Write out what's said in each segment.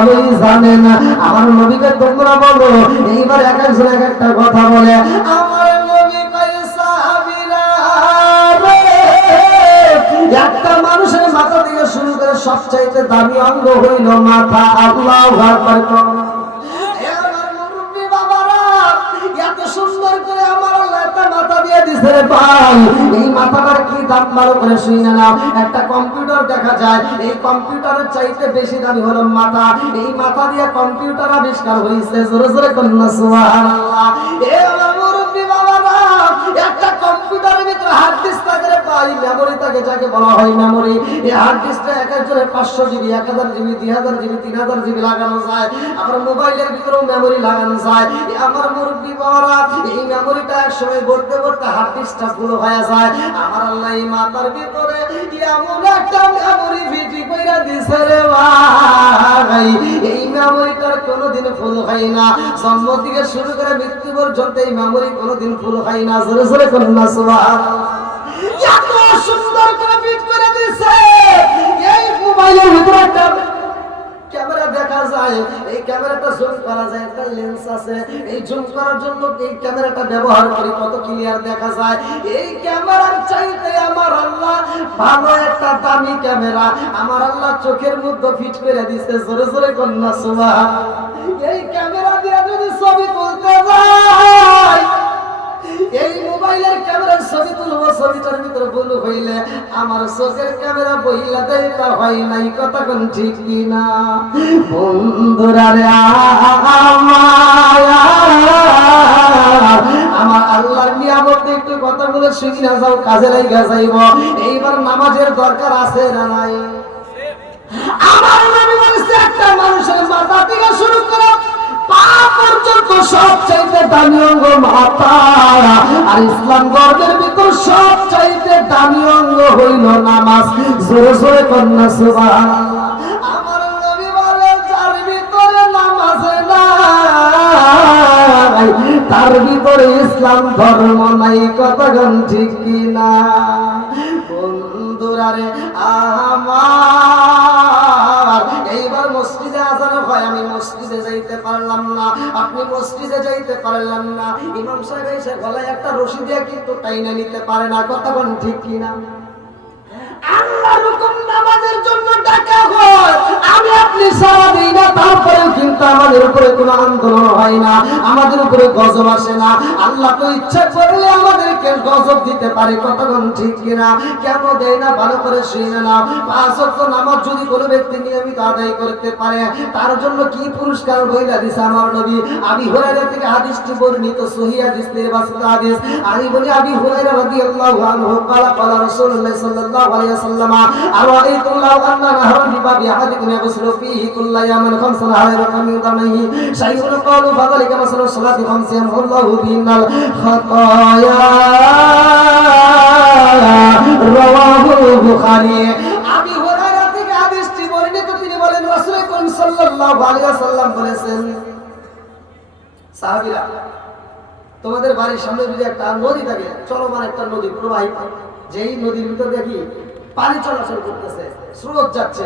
ভালোই জানেন। আমার নবীকে তোমরা বলো। এইবার এক একজন এক একটা কথা বলে। আমার নবী কয় সাহাবীরা একটা মানুষের মাথা থেকে শুরু করে সবচাইতে দামি অঙ্গ হইল মাথা। আল্লাহু আকবার। আমার মুরব্বি বাবারা এত সুন্দর করে আমার আল্লাহ একটা মাথা দিয়ে দিছে রে ভাই। এই মাথাটার কি দাম ভালো করে শুনে নাও। একটা কম্পিউটার দেখা যায়, এই কম্পিউটারের চাইতে বেশি দামি হলো মাথা। এই মাথা দিয়ে কম্পিউটার আবিষ্কার হয়েছে। জোরে জোরে কন্যা সুবহানাল্লাহ। এ আমার মুরব্বি বাবারা একটা কম্পিউটারের ভিতরে হার্ড ডিস্ক থাকে রে ভাই, মেমোরি থাকে যাকে বলা হয় মেমোরি। এই হার্ড ডিস্কটা এক একজনের 500 জিবি, 1000 জিবি, 2000 জিবি, 3000 জিবি লাগানো যায়। আবার মোবাইলের ভিতরেও মেমোরি লাগানো যায়। আমার মুরব্বি বাবারা এই মেমোরিটা একসময় ভরতে ভরতে হার্ড ডিস্কটা ফুল হয়ে যায়। আমার আল্লাহ এই মাথার ভিতরে এমন একটা মেমোরি ফিটি কইরা দিছে রে ভাই, এই মেমোরিটার কোনোদিন ফুল হয় না। জন্ম থেকে শুরু করে মৃত্যু পর্যন্ত এই মেমোরি কোনোদিন ফুল হয় না। জোরে জোরে কন্যা সুবহানাল্লাহ। এত সুন্দর করে ফিট করে দিছে। এই মোবাইলের ভিতরে একটা ক্যামেরা দেখা যায়, এই ক্যামেরাটা জুম করা যায়, একটা লেন্স আছে। এই জুম করার জন্য এই ক্যামেরাটা ব্যবহার করি, কত ক্লিয়ার দেখা যায়। এই ক্যামেরার চাইতে আমার আল্লাহ ভালো একটা দামি ক্যামেরা আমার আল্লাহ চোখের মধ্যে ফিট করে দিয়েছে। জোরে জোরে কন্যা সুবহানাল্লাহ। এই ক্যামেরা দিয়ে যদি ছবি তুলতে যায়, এই মোবাইলের ক্যামেরার ছবি তুলবো, ছবিটার ভিতরে ভুল হইলে আমার চোখের ক্যামেরা বইলা দেয়টা হয় নাই। কথা কোন ঠিক কিনা বন্ধুরা রে? আমার আল্লাহর নিয়ামত একটু কথা বলে শুনি না যাও, কাজে লাগা যাইব। এইবার নামাজের দরকার আছে না নাই? আমার নবী বলেছে একটা মানুষের মাথা থেকে শুরু করে পা পর্যন্ত সবচাইতে দামি অঙ্গ মাথা। আর ইসলাম ধর্মের ভিতর সবচাইতে দামি অঙ্গ হইল নামাজ। জোরে জোরে কন্যা সুবহানাল্লাহ। আমার নবী বলে যার ভিতরে নামাজ নাই তার ভিতরে ইসলাম ধর্ম নাই। কথাগণ ঠিক কিনা বন্ধুরা রে আমার? এইবার মসজিদে আযান হয়, আমি মসজিদে যাইতে পারলাম না, আপনি মসজিদে যাইতে পারলাম না। ইমাম সাহেব এসে গলায় একটা রশি দিয়ে কিন্তু টাইনা নিতে পারে না। কথা কোন ঠিক কিনা? আল্লাহর হুকুম নামাজের জন্য ডাকা হয়, আমি আপনি সারা দিই না, তারপরেও কিন্তু আমাদের উপরে কোনো আন্দোলন হয় না, আমাদের উপরে গজব আসে না। আল্লাহ তো ইচ্ছা করলে আমাদেরকে গজব দিতে পারে। কতক্ষণ ঠিক কিনা? কেন দেয় না? ভালো করে শুনে নাও। 5 ওয়াক্ত নামাজ যদি কোনো ব্যক্তি নিয়মিত আদায় করতে পারে তার জন্য কি পুরস্কার বইলা দিছে আমার নবী। আবি হুরায়রা থেকে হাদিসটি বর্ণিত, সহিহ হাদিস, নির্বাচিত হাদিস। আমি বলি আবি হুরায়রা রাদিয়াল্লাহু আনহু ক্বালা ক্বালা রাসূলুল্লাহ সাল্লাল্লাহু আলাইহি ওয়াসাল্লাম আরাআইতুম লাউ আন্না নাহরান বিবাবি আহাদিকুম ইয়াগসিলু ফীহি কুল্লা ইয়াওমিন 5 হায়রাতান মিন দামিহি শাইউন ক্বালু ফাযালিকা মাসালু সালাতি 5 ইয়ামহুল্লাহু বিহিনাল খাতায়া। রাওয়াহুল বুখারী। আবি হুরায়রা থেকে হাদিসটি বর্ণিত, তিনি বলেন রাসূল করিম সাল্লাল্লাহু আলাইহি ওয়াসাল্লাম বলেছেন, সাহাবীরা তোমাদের বাড়ির সামনে যদি একটা নদী থাকে, চলমান একটা নদী প্রবাহিত, যেই নদীর ভিতর দেখি পানি চলাচল করতেছে, স্রোত যাচ্ছে,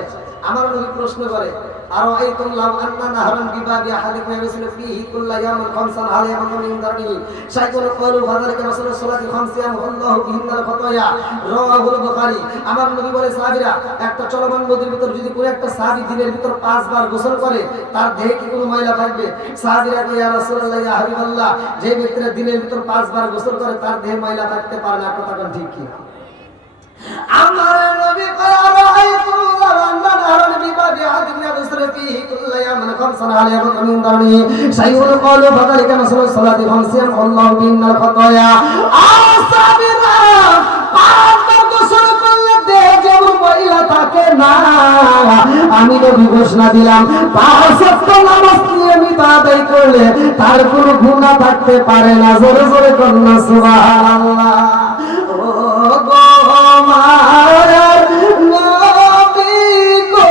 আমার নবী প্রশ্ন করে আরাআইতুম লাউ আন্না নাহরান বিবাবি আহাদিকুম ইয়াগসিলু ফীহি কুল্লা ইয়াওমিন 5 হায়রাতান মিন দামিহি শাইউন ক্বালু ফাযালিকা মাসালু সালাতি 5 ইয়ামহুল্লাহু বিহিনাল খাতায়া। রাওয়াহুল বুখারী। আমার নবী বলে সাহাবীরা একটা চলমান নদীর ভিতর যদি কোনো একটা সাহাবী দিনের ভিতর 5 বার গোসল করে তার দেহে কি কোনো ময়লা থাকবে? সাহাবীরা কয় ইয়া রাসূলুল্লাহ, ইয়া হাবিবাল্লাহ, যে ব্যক্তিরা দিনের ভিতর 5 বার গোসল করে তার দেহে ময়লা থাকতে পারে না। কথাটা ঠিক কি? আমার নবী কয় আরাআইতুম লাউ আন্না নাহরান বিবাবি আহাদিকুম ইয়াগসিলু ফীহি কুল্লা ইয়াওমিন 5 হায়রাতান মিন দামিহি শাইউন ক্বালু ফাযালিকা মাসালু সালাতি 5 ইয়ামহুল্লাহু বিহিনাল খাতায়া। আসাবিরা 5 বার গোসল করলে দেহে যেমন ময়লা থাকে না, আমি নবী ঘোষণা দিলাম 5 ওয়াক্ত নামাজ নিয়মিত আদায় করলে তার কোনো গুনাহ থাকতে পারে না। জোরে জোরে কন্যা সুবহানাল্লাহ। ও গো মায়ার নবী গো,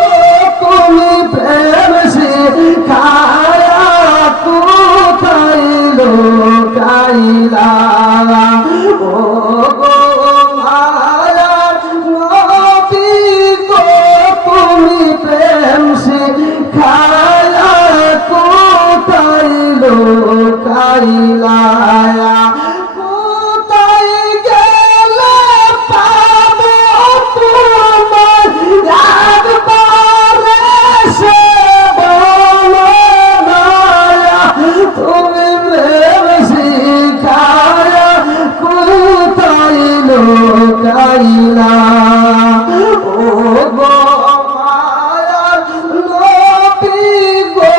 তুমি প্রেম শিখায়া কোথায় লুকাইলা? ও গো মায়ার নবী গো, তুমি প্রেম শিখায়া মায়া কোথায় গেলে পাবো তোমার একবার এসে বলো না তুমি প্রেম শিখায়া কোথায় লোকাইলা ও গো মায়ার নবী গো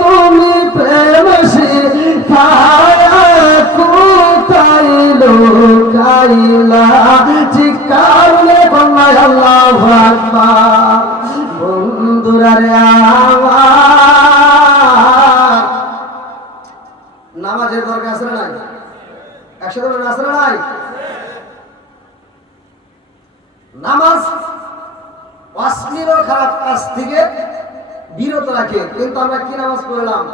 তুমি প্রেম শিখায়া কোথায় লোকাইলা চিৎকার করে বন্যায় আল্লাহু আকবার বন্ধুরা রে আমার নামাজের দরকার আছে না নাই একসাথে বলেন আছে না নাই নামাজ অশ্লীল ও খারাপ কাজ থেকে বিরত রাখে কিন্তু আমরা কি নামাজ পড়লাম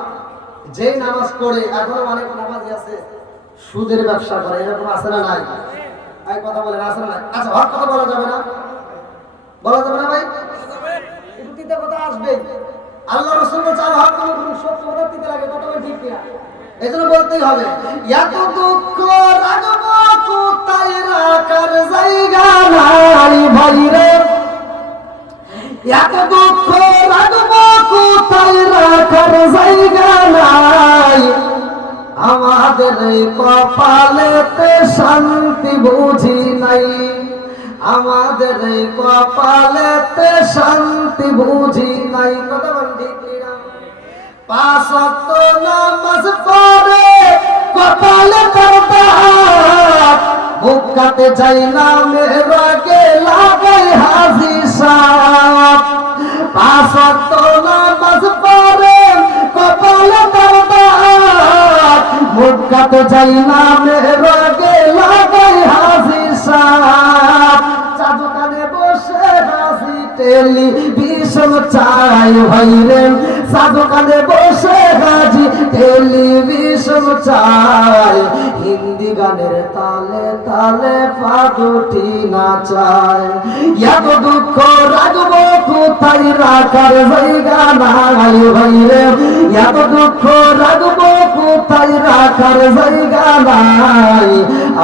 যে নামাজ পড়ে এখনো অনেক নামাজি আছে সুদের ব্যবসা করে এরকম আছে না নাই ভাই কথা বলেন আছে না নাই আচ্ছা হক কথা বলা যাবে না ভাই একটু তিতে কথা আসবে আল্লাহ রাসূল চাল হক সত্য কথা তিতে লাগে কথা বলে ঠিক কিনা এজন্য বলতেই হবে এত দুঃখ রাগব কোথায় রাখার জায়গা নাই ভাই রে এত দুঃখ রাগব কোথায় রাখার জায়গা নাই আমাদের কপালেতে শান্তি বুঝি নাই আমাদের কপালেতে শান্তি বুঝি নাই কথা বল ঠিক কিনা পাঁচ ওয়াক্ত নামাজ পড়ে কপালে পর্দা মুখ কাটে যাই না মেরাগে লাগে হাজি সাপ পাঁচ ওয়াক্ত নামাজ পড়ে কপালে পর্দা মুখ কাটে যাই না মেরাগে লাগে হাজি সাপ চাদু কানে বসে হাজি টেলিভিশন চাই ভাই রে সাধু কানে বসে হাজি টেলিভিশন চাই হিন্দি গানের তালে তালে পাদুটি নাচায় এত দুঃখ রাখবো কোথায় রাখার জায়গা নাই ভাই রে এত দুঃখ রাখবো কোথায় রাখার জায়গা নাই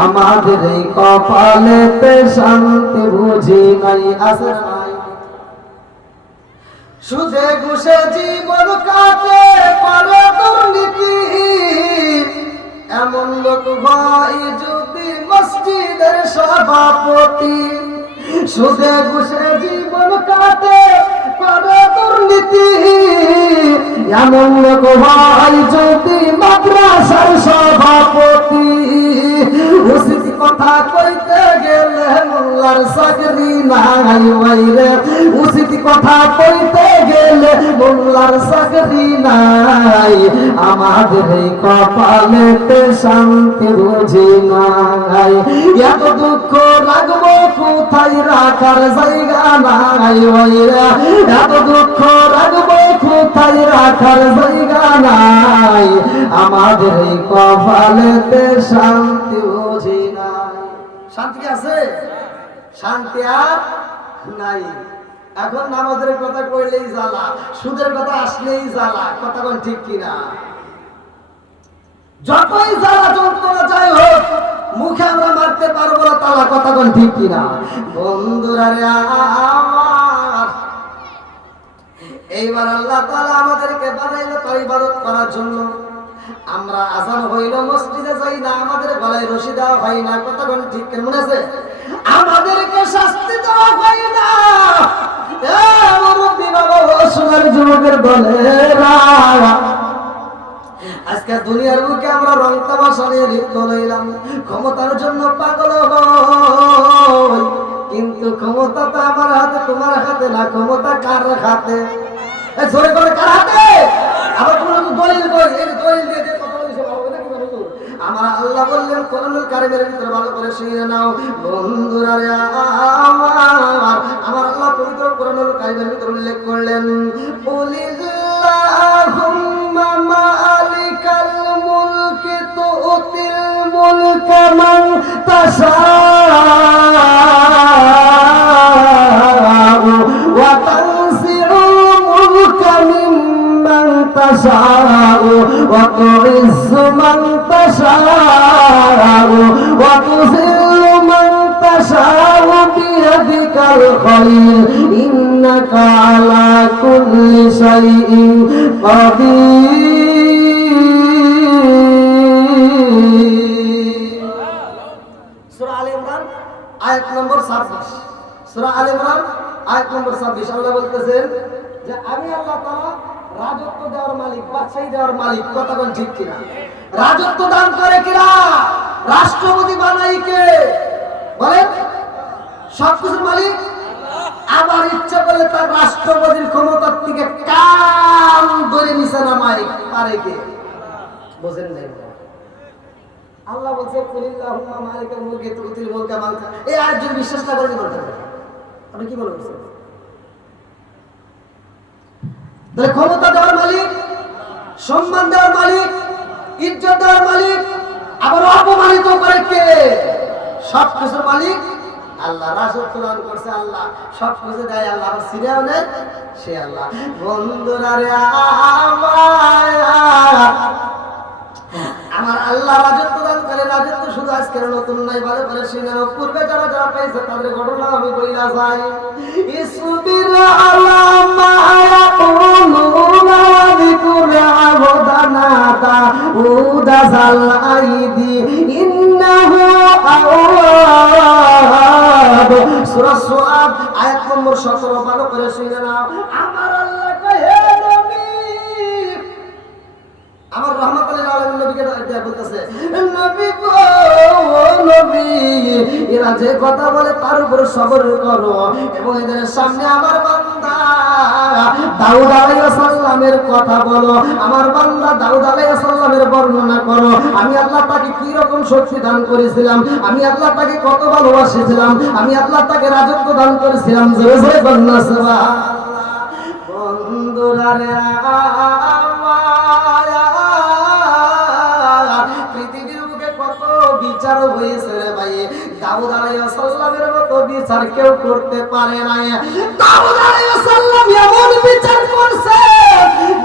আমাদের এই কপালেতে শান্তি বুঝি নাই আছে নাই সুদে ঘুষে জীবন কাটে করে দুর্নীতি এমন লোক ভাই যদি মসজিদের সভাপতি সুদে ঘুষে জীবন কাটে করে দুর্নীতি এমন লোক ভাই যদি মাদ্রাসার সভাপতি উচিত কথা কইতে গেলে মোল্লার চাকরি নাই ভাইরে উচিত কথা কইতে গেলে মোল্লার চাকরি নাই আমাদের এই কপালেতে শান্তি বুঝি নাই এত দুঃখ লাগবো কোথায় রাখার জায়গা নাই ভাইরা এত দুঃখ লাগবো কোথায় রাখার জায়গা নাই আমাদের এই কপালেতে শান্তি বুঝি নাই শান্তি কি আছে শান্তি আর নাই এখন নামাজের কথা কইলেই জ্বালা সুদের কথা আসলেই জ্বালা কথা কোন ঠিক কিনা যতই জ্বালা যন্ত্রণা যাই হোক মুখে আমরা মারতে পারবো না তালা কথা কোন ঠিক কিনা বন্ধুরা রে আমার এইবার আল্লাহ তাআলা আমাদেরকে বানাইলো তার ইবাদত করার জন্য আমরা আজান হইল মসজিদে যাই না আমাদের গলায় রশি দেওয়া হয় না কথা কোন ঠিক কেন মনে আছে আমাদেরকে শাস্তি দেওয়া হয় না মুরব্বি বাবা ও সোনার যুবকের দলেরা আজকে দুনিয়ার বুকে আমরা রং তামাশা নিয়ে লিপ্ত হইলাম ক্ষমতার জন্য পাগল হই কিন্তু ক্ষমতা তো আমার হাতে তোমার হাতে না ক্ষমতা কার হাতে জোরে করে কার হাতে আবার তোমরা তো দলিল কই এই দলিল দিয়ে কথা বলছো হবে না কি বলতো আমার আল্লাহ বললেন কোরআনুল কারীমের ভিতরে ভালো করে শুনে নাও বন্ধুরা রে আমার আল্লাহ পবিত্র কোরআনুল কারীমের ভিতরে উল্লেখ করলেন কুলিল্লাহুম্মা মালিকাল মুলকি তুতিল মুলকা মান তাশা ওয়া তানসিউল মুলকা মিম্মান তাশা ওয়া তুইজ্জু মান তাশা শাইইন কাদির। সূরা আলে ইমরান আয়াত নম্বর 26। সূরা আলে ইমরান আয়াত নম্বর 26 আল্লাহ বলতেছেন যে আমি আল্লাহ তাআলা রাজত্ব দেওয়ার মালিক, বাদশাহী দেওয়ার মালিক। কথা কোন ঠিক কিনা? রাজত্ব দান করে কিনা? রাষ্ট্রপতি বানাই কে? বলেন। সবকিছুর মালিক আবার ইচ্ছা করলে তার রাষ্ট্রপতির ক্ষমতার থেকে কান ধরে নিচে নামায় পারে কে? বোঝেন নাই? আল্লাহ বলছে কুলিল্লাহুম্মা মালিকাল মুলকি তুতিল মুলকা মান তা। এই আয়াত যদি বিশ্বাস না করেন বলতে পারেন আপনি কি বলবেন? তাহলে ক্ষমতা দেওয়ার মালিক, সম্মান দেওয়ার মালিক, ইজ্জত দেওয়ার মালিক, আবার অপমানিত করে কে? সবকিছুর মালিক আল্লাহ। রাজত্ব দান করছে আল্লাহ, সবকিছু দেয় আল্লাহ, আবার ছিঁড়েও নেয় সে আল্লাহ। বন্ধুরা রে আমার আল্লাহ রাজত্ব দান করে। রাজত্ব শুধু আজকের নতুন নাই, ভালো করে শুনে নাও। পূর্বে যারা যারা পেয়েছে তাদের ঘটনা আমি বইলা যাই। ইসবির আলা মা ইয়াকুলুনা ওয়া যিকুর আবদানা তাউদা জাল আইদি ইন্নাহু আওয়াব। সূরা সুআদ আয়াত নম্বর 17 ভালো করে শুনে নাও। আমার আল্লাহ কহে নবী, আমার রহমাতুল আলামিন নবীকে বলতেছে নবী গো নবী, এরা যে কথা বলে তার উপর সবর করো এবং এদের সামনে আমার বান্দা দাউদ আলাইহিস সালামের কথা বলো। আমার বান্দা দাউদ আলাইহিস সালামের বর্ণনা করো। আমি আল্লাহ তাকে কি রকম শক্তি দান করেছিলাম, আমি আল্লাহ তাকে কত ভালোবাসিছিলাম, আমি আল্লাহ তাকে রাজত্ব দান করেছিলাম। জোরে জোরে বলুন না সুবহানাল্লাহ। বন্ধুরা রে বিচার হয়েছে রে ভাই, দাউদ আলাইহিস সালামের মতো বিচার কেউ করতে পারে না। দাউদ আলাইহিস সালাম এমন বিচার করছে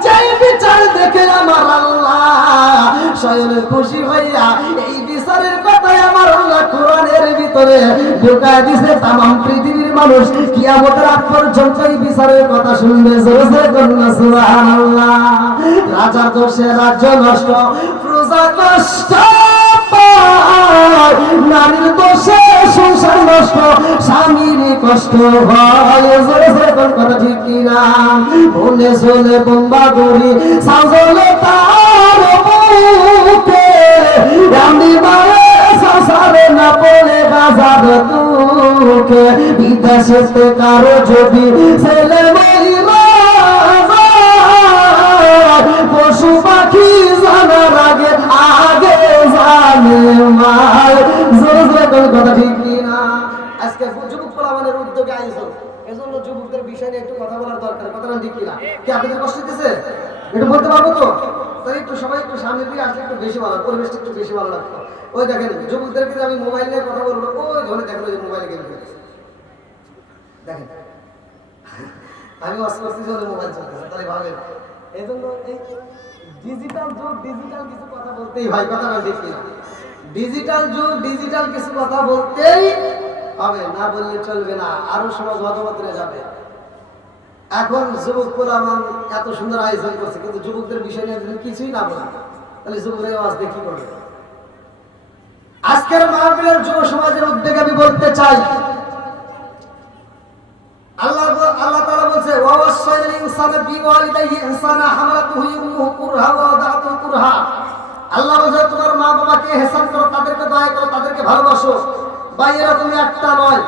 যে বিচার দেখে আমার আল্লাহ স্বয়ং খুশি হইয়া এই বিচারের কথা আমার আল্লাহ কোরআনের ভিতরে ঢুকায় দিয়েছে। तमाम পৃথিবীর মানুষ কিয়ামতের আগ পর্যন্ত এই বিচারের কথা শুনবে। জোরে জোরে বলুন সুবহানাল্লাহ। রাজার দোষে রাজ্য নষ্ট, প্রজা কষ্ট, নারীর দোষে সংসার নষ্ট, স্বামীর কষ্ট হয়। জোরে জোরে কোন কথা ঠিক কিনা? ভুলে চলে বোম্বা গড়ি সাজলে তার বুকে, আমি মারে সাসারে না পড়ে বাজার দুঃখে। বিদেশেতে কারো যদি ছেলে মহিলা পশু পাখি জানার আগে আগে জানে মায়। জোরে জোরে কোন কথা ঠিক কিনা? আজকে যুবক পোলাপানের উদ্যোগে আয়োজন, এজন্য যুবকদের বিষয় নিয়ে একটু কথা বলার দরকার। কথাটা ঠিক কিনা? কি আপনাদের কষ্ট দিতেছে? একটু বলতে পারবো তো? তাই একটু সবাই একটু সামনের দিকে আসলে একটু বেশি ভালো, পরিবেশটা একটু বেশি ভালো লাগতো। ওই দেখেন যুবকদেরকে আমি মোবাইল নিয়ে কথা বলবো, ওই ধরে দেখেন ওই যে মোবাইলে গেম খেলতেছে। দেখেন আমি ওয়াজ করতেছি, ওদের মোবাইল চলতেছে। তাই ভাবেন এই জন্য এই ডিজিটাল যুগ, ডিজিটাল কিছু কথা বলতেই ভাই, কথাটা ঠিক কিনা? ডিজিটাল যুগ, ডিজিটাল কিছু কথা বলতেই হবে, না বললে চলবে না, আরো সমাজ অধপতনে যাবে। এখন যুবক পোলাপান এত সুন্দর আয়োজন করছে, কিন্তু যুবকদের বিষয় নিয়ে যদি কিছুই না বলে তাহলে যুবকরা আওয়াজ দিয়ে কি করবে? আজকের মাহফিলের যুব সমাজের উদ্যোগে আমি বলতে চাই, আল্লাহ তাআলা বলছে ওয়াসাইনাল ইনসানা বিওয়ালিদাইহি ইহসানা হামালাতুহু উম্মুহু কুরহা ওয়া ওয়াদাতুহু কুরহা। আল্লাহ বলছে তোমার মা বাবাকে ইহসান করো, তাদেরকে দয়া করো, তাদেরকে ভালোবাসো। ভাই এরকম একটা নয়,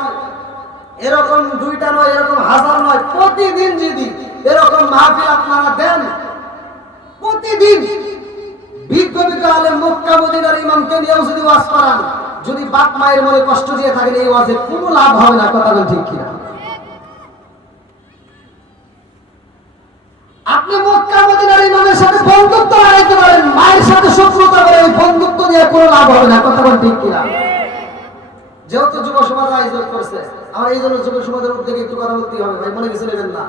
এরকম দুইটা নয়, এরকম হাজার নয়, প্রতিদিন যদি এরকম মাহফিল আপনারা দেন, প্রতিদিন বিজ্ঞ বিজ্ঞ আলেম মক্কা মদিনার ইমামকে নিয়েও যদি ওয়াজ করান, যদি বাপ মায়ের মনে কষ্ট দিয়ে থাকেন এই ওয়াজে কোনো লাভ হবে না। কথা ঠিক কিনা? আপনি মক্কা মদিনার ইমামের সাথে বন্ধুত্ব রাখতে পারেন, মায়ের সাথে শত্রুতা করে এই বন্ধুত্ব নিয়ে কোনো লাভ হবে না। কথা ঠিক কিনা? যেহেতু যুব সমাজ আয়োজন করছে, আমার এই জন্য যুব সমাজের উদ্যোগে একটু কথা বলতেই হবে ভাই, মনে কিছু নেবেন না।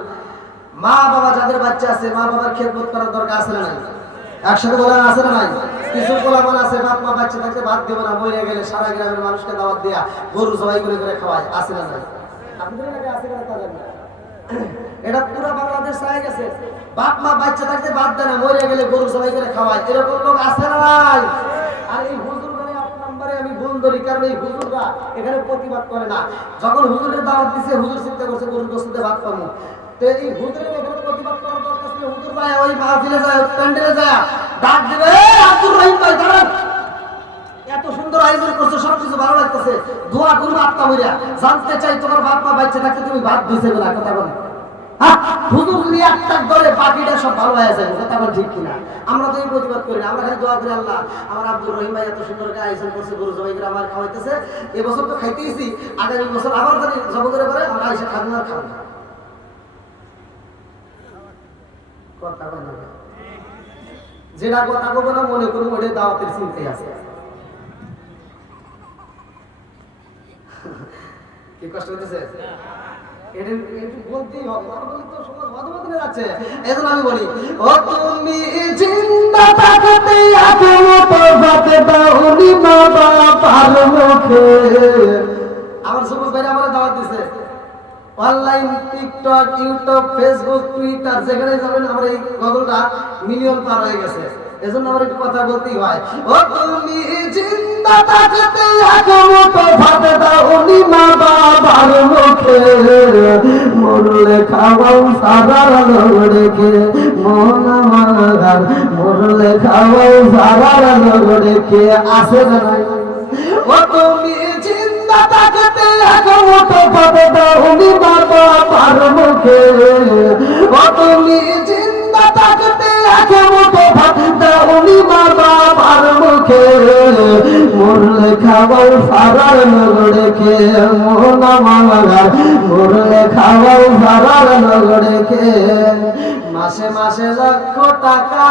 মা বাবা যাদের বাচ্চা আছে, মা বাবার খেদমত করার দরকার আছে না নাই? একসাথে বলার আছে না নাই? কিছু পোলাপান আছে বাপ মা বাচ্চা থাকতে ভাত দেবো না, মরে গেলে সারা গ্রামের মানুষকে দাওয়াত দেয়া গরু জবাই করে করে খাওয়ায়, আছে না নাই? আপনাদের এলাকায় আছে না? এটা পুরো বাংলাদেশ চাই গেছে। বাপ মা বাচ্চা থাকতে বাদ দেয় না, মরে গেলে গরু সবাই করে খাওয়ায়, এরকম লোক আছে না নাই? আর এই হুজুর মানে এক নম্বরে আমি ভুল ধরি, কারণ এই হুজুররা এখানে প্রতিবাদ করে না। যখন হুজুরের দাওয়াত দিছে, হুজুর চিন্তা করছে গরুর গোশতে ভাত পাবো, তো এই হুজুরের এখানে প্রতিবাদ করার দরকার ছিল। হুজুর যায় ওই মাহফিলে যায়, প্যান্ডেলে যায় ডাক দিবে, আব্দুর রহিম ভাই দাঁড়ান, এত সুন্দর আয়োজন করছো, সবকিছু ভালো লাগতেছে, দোয়া করবো আত্মা মরিয়া, জানতে চাই তোমার বাপ মা বাচ্চা থাকতে তুমি ভাত দিছে না, কথা বলে হুজুর যদি একটা করে বাকিটা সব ভালো হয়ে যায়, কথা বল ঠিক কিনা? আমরা তো এই প্রতিবাদ করি না, আমরা খালি দোয়া করি আল্লাহ আমার আব্দুর রহিম ভাই এত সুন্দর করে আয়োজন করছে, গরু জবাই করে আমার খাওয়াইতেছে, এবছর তো খাইতেইছি, আগামী বছর আবার যদি জব করে পারে আমরা এসে খাবো আর খাবো না। কথা বলে না, যেটা কথা বলবো না মনে করবো ওটা দাওয়াতের চিন্তাই আছে। কি কষ্ট হইতেছে? আমি বলি, ও তুমি জিন্দা থাকতে আমার যুবক ভাইরা আমার দাওয়াত দিছে, online TikTok YouTube Facebook Twitter যেখানে যাবেন আমার এই গজলটা মিলিয়ন পার হয়ে গেছে, এজন্য আমার একটু কথা বলতেই হয়। ও তুমি জিন্দা থাকতে ভাত দাও নি মা বাবার মুখে, মরলে খাওয়াও সারার লোড়কে মন আমার, মরলে খাওয়াও সারার লোড়কে আসে না। ও তুমি জিন্দা থাকতে ভাত দাও নি মা বাবার মুখে, ও তুমি জিন্দা থাকতে ভাত দাও নি মা বাবার মুখে, মরলে খাওয়াও সারার নগরেকে মন আমার, মরলে খাওয়াও সারার নগরেকে। মাসে মাসে লক্ষ টাকা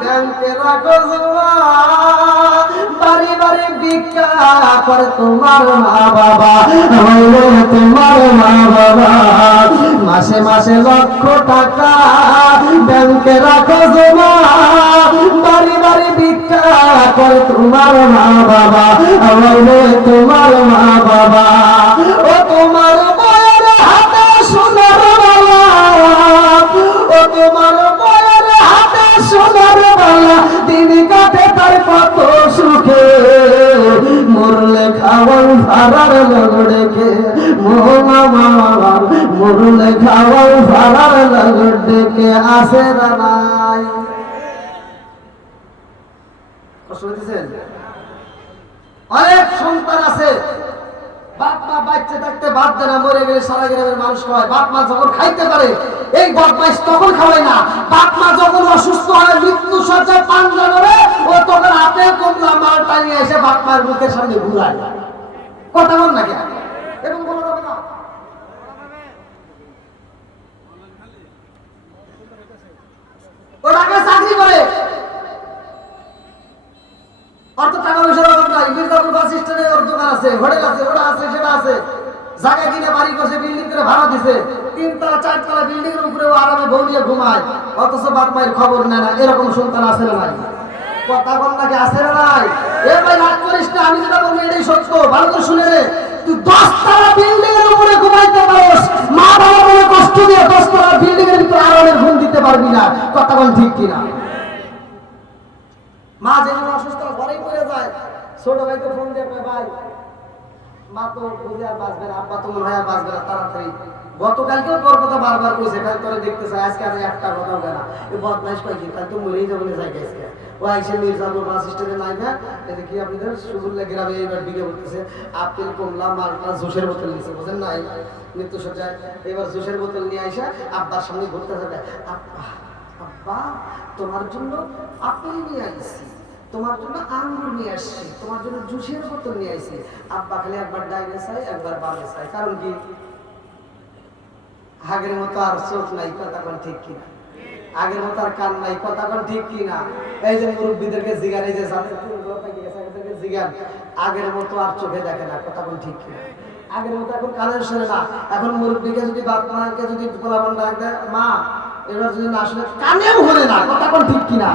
ব্যাংকে রাখো জমা, বাড়ি বাড়ি ভিক্ষা করে তোমার মা বাবা, তোমার মা বাবা। মাসে মাসে লক্ষ টাকা ব্যাংকে রাখো জমা, বাড়ি বাড়ি ভিক্ষা করে তোমার মা বাবা, তোমার মা বাবা। ও তোমার বয়ের হাতে সোনার বালা, ও তোমার বয়ের হাতে সোনার বালা, দিন কাটে তার কত সুখে, মরলে খাওয়ার ফারার লগড়েকে মন আমার, মরলে খাওয়ার ফারার লগড়েকে আসে না নাই। অনেক সন্তান আছে বাপ মা বাচ্চা থাকতে বাদ দেয় না, মরে গেলে সারা গ্রামের মানুষ খাওয়ায়। বাপ মা যখন খাইতে পারে এই বদমাইশ তখন খাওয়ায় না, বাপ মা যখন অসুস্থ হয় মৃত্যু সজ্জায় পাঞ্জা ধরে ও তখন আপেল কমলা মাল টানিয়ে এসে বাপ মার মুখের সামনে ঘুরায়। কথা বল না কেন? এবং বলা যাবে না ওটাকে চাকরি করে, অর্থ টাকা পয়সার অভাব নাই, মির্জাপুর বাস স্ট্যান্ডে ওর দোকান আছে, হোটেল আছে, ওটা আছে সেটা আছে, জায়গা কিনে বাড়ি করছে, বিল্ডিং করে ভাড়া দিছে, 3 তলা 4 তলা বিল্ডিং এর উপরে আরামে বউ নিয়ে ঘুমায়, অথচ বাপ মায়ের খবর নেয় না। এরকম সন্তান আছে না নাই? কথা বল নাকি আছে না নাই? এ ভাই রাগ করিস না, আমি যেটা বলবো এটাই সত্য, ভালো করে শুনে রে। তুই 10 তলা বিল্ডিং এর উপরে ঘুমাইতে পারোস, মা বাবা বলে কষ্ট দিয়ে 10 তলা বিল্ডিং এর ভিতরে আরামের ঘুম দিতে পারবি না। কথা বল ঠিক কিনা? মা যেদিন অসুস্থ ঘরেই পড়ে যায়, ছোট ভাইকে ফোন দিয়ে ভাই মা তো বুঝে আর বাঁচবে না, আব্বা তো মনে হয় আর বাঁচবে না, তাড়াতাড়ি। গতকালকেও তোর কথা বারবার কইছে, কাল তোরে দেখতে চাই, আজকে আর একটা কথাও কেনা এ বদমাইশ কয় কি, কাল তো মরেই যাবো না যাই গেছে। ও আইসে মির্জাপুর বাস স্ট্যান্ডে নাই না, এটা কি আপনাদের সুজুল্লা গ্রামে এবার বিকে করতেছে, আপেল কমলা মালটা জুসের বোতল নিচ্ছে, বুঝেন নাই? মৃত্যু সজ্জায় এবার জুসের বোতল নিয়ে আইসা আব্বার সামনে ঘুরতে যাবে, আব্বা তোমার জন্য আপেল নিয়ে আইছি, তোমার জন্য আঙ্গুর নিয়ে আসছি, তোমার জন্য জুসের বোতল নিয়ে আসছি। আব্বা খালি একবার ডাইনে চাই একবার বামে চাই, কারণ কি আগের মতো আর চোখ নাই, কথা কোন ঠিক কিনা? আগের মতো আর কান নাই, কথা কোন ঠিক কিনা? এই যে মুরব্বীদেরকে জিগান, এই যে জিগান, আগের মতো আর চোখে দেখে না, কথা কোন ঠিক কিনা? আগের মতো এখন কানের শোনে না। এখন মুরব্বীকে যদি বাপ মাকে যদি পোলাপান ডাক দেয় মা, এবার যদি না শুনে কানেও হলে না, কথা কোন ঠিক কিনা?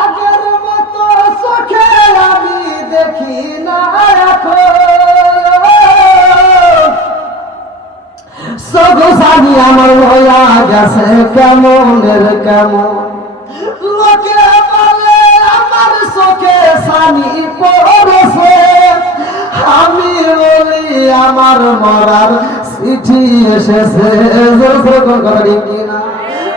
আগের মতো চোখে আমি দেখি না, এখন সগো জানিয়া আমার হইয়া গেছে কেমনের কেমন, লোকে বলে আমার চোখে ছানি পড়েছে, আমি বলি আমার মরার চিঠি এসেছে। কিনা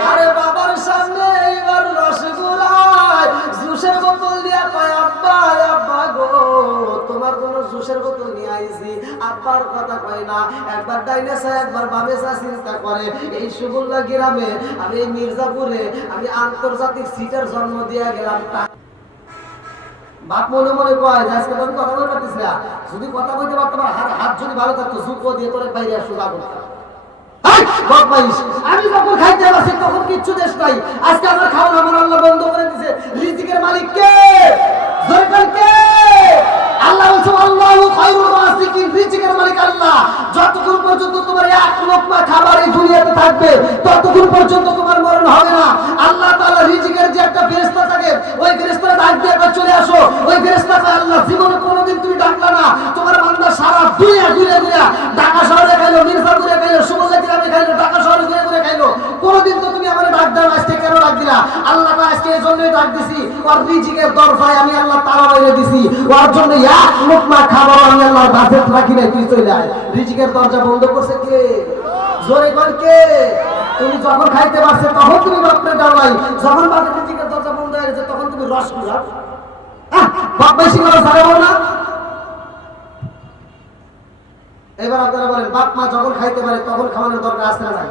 আরে বাবার সামনে এইবার রসগোল্লায় জুসের বোতল দিয়া কয় আব্বা আব্বা গো তোমার জন্য জুসের বোতল নিয়ে আইছি। আব্বার কথা কয় না, একবার ডাইনে চায় একবার বামে চায় চিন্তা করে। এই সুবুল্লা গ্রামে আমি এই মির্জাপুরে আমি আন্তর্জাতিক সিটের জন্ম দিয়ে গেলাম। বাপ মনে মনে কয় আজকে আমি কথা বলতে পারতেছি না, যদি কথা বলতে পারতাম হাত যদি ভালো থাকতো জুতো দিয়ে তোরে বাইরে সোজা করতাম। আমি যখন খাইতে পারছি তখন কিচ্ছু দেশ নাই। আজকে আমার খাওয়া আমার আল্লাহ বন্ধ করে দিছে। রিজিকের মালিক কে? কে? আল্লাহ বলছে আল্লাহু খায়রুর রাযিকিন, রিজিকের মালিক আল্লাহ। যতক্ষণ পর্যন্ত তোমার এক লোকমা খাবার এই দুনিয়াতে থাকবে ততক্ষণ পর্যন্ত তোমার মরণ হবে না। আল্লাহ তাআলা রিজিকের যে একটা ফেরেশতা থাকে ওই ফেরেশতাকে ডাক দিয়ে চলে আসো। ওই ফেরেশতাকে আল্লাহ জীবনে কোনোদিন তুমি ডাকলা না, তোমার বান্দা সারা দুনিয়া ঘুরে ঘুরে ঢাকা শহরে খাইলো, মির্জাপুরে খাইলো, সুবুল্লা গ্রামে খাইলো, ঢাকা শহরে ঘুরে ঘুরে খাইলো, কোনোদিন তো তুমি আমারে ডাক দাও। আজকে কেন ডাক দিলা? আল্লাহ আজকে এই জন্যই ডাক দিছি, ওর রিজিকের দরজায় আমি আল্লাহ তালা বাইরে দিছি। ওর জন্য এক লোকমা খাবার আমি আল্লাহ বাজেট রাখি না, তুই চলে আয়। রিজিকের দরজা বন্ধ করছে কে? জোরে কর কে? তুমি যখন খাইতে পারছে তখন তুমি বাপরে দাও নাই, যখন বাপের রিজিকের দরজা বন্ধ হয়ে গেছে তখন তুমি রস গুলা বাপ বেশি করে ছাড়াবো না। এবার আপনারা বলেন বাপ মা যখন খাইতে পারে তখন খাওয়ানোর দরকার আছে না নাই?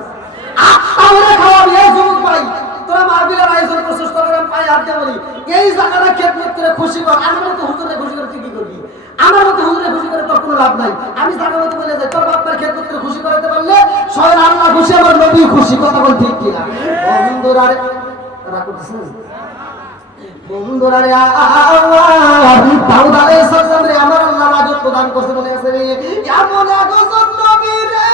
তাহলে খাওয়াবি। এই যুবক ভাই তোরা মাহফিলের আয়োজন করছিস, তোরা আমি পায়ে হাত দিয়ে বলি এই জায়গাটা খেদমত করে খুশি কর। আমার মতো হুজুরে খুশি করে তুই কি করবি? আমার মতো হুজুরে খুশি করে তোর কোনো লাভ নাই। আমি জায়গা মতো বলে যাই তোর বাপ মার খেদমত করে খুশি করাতে পারলে স্বয়ং আল্লাহ খুশি, আমার নবী খুশি। কথা বল ঠিক কিনা? বন্ধুরা রাগ করতেছেন বন্ধুরা রে, দাউদ আলাইহিস সালাম রে আমার আল্লাহ রাজত্ব দান করছে মনে আছে রে। এমন একজন নবী রে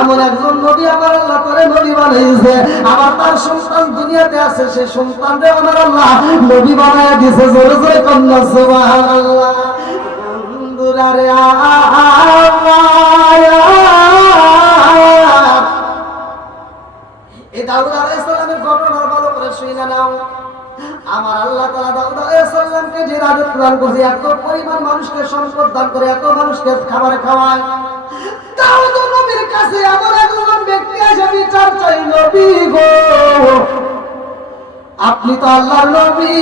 এমন একজন নবী আমার আল্লাহ তারে নবী বানাইছে। আবার তার সন্তান দুনিয়াতে আছে, সে সন্তান রে আমার আল্লাহ নবী বানায়া দিয়েছে। জোরে জোরে কন্যা সুবহানাল্লাহ। বন্ধুরা রে এই দাউদ আলাইহিস সালামের ঘটনা ভালো করে শুনে নাও। আমার আল্লাহ তাআলা দাউদ আলাইহিস সালামকে যে রাজত্ব দান করেছে, এত পরিমাণ মানুষকে সম্পদ দান করে, এত মানুষকে খাবার খাওয়ায়, দাউদ নবীর কাছে এমন একজন ব্যক্তি এসে বিচার চাই, নবী গো আপনি তো আল্লাহর নবী,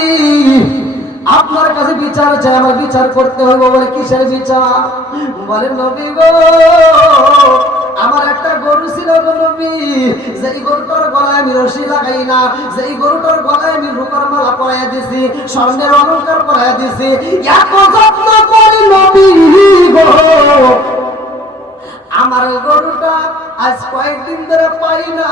আপনার কাছে বিচার চাই, আমার বিচার করতে হইব। বলে কিসের বিচার? বলে নবী গো আমার একটা গরু ছিল গো নবী, যেই গরুটার গলায় আমি রশি লাগাই না, যেই গরুটার গলায় আমি রূপার মালা পরাইয়া দিছি, স্বর্ণের অলংকার পরাইয়া দিছি, এত যত্ন করি নবী গো আমার গরুটা আজ কয়েকদিন ধরে পাই না।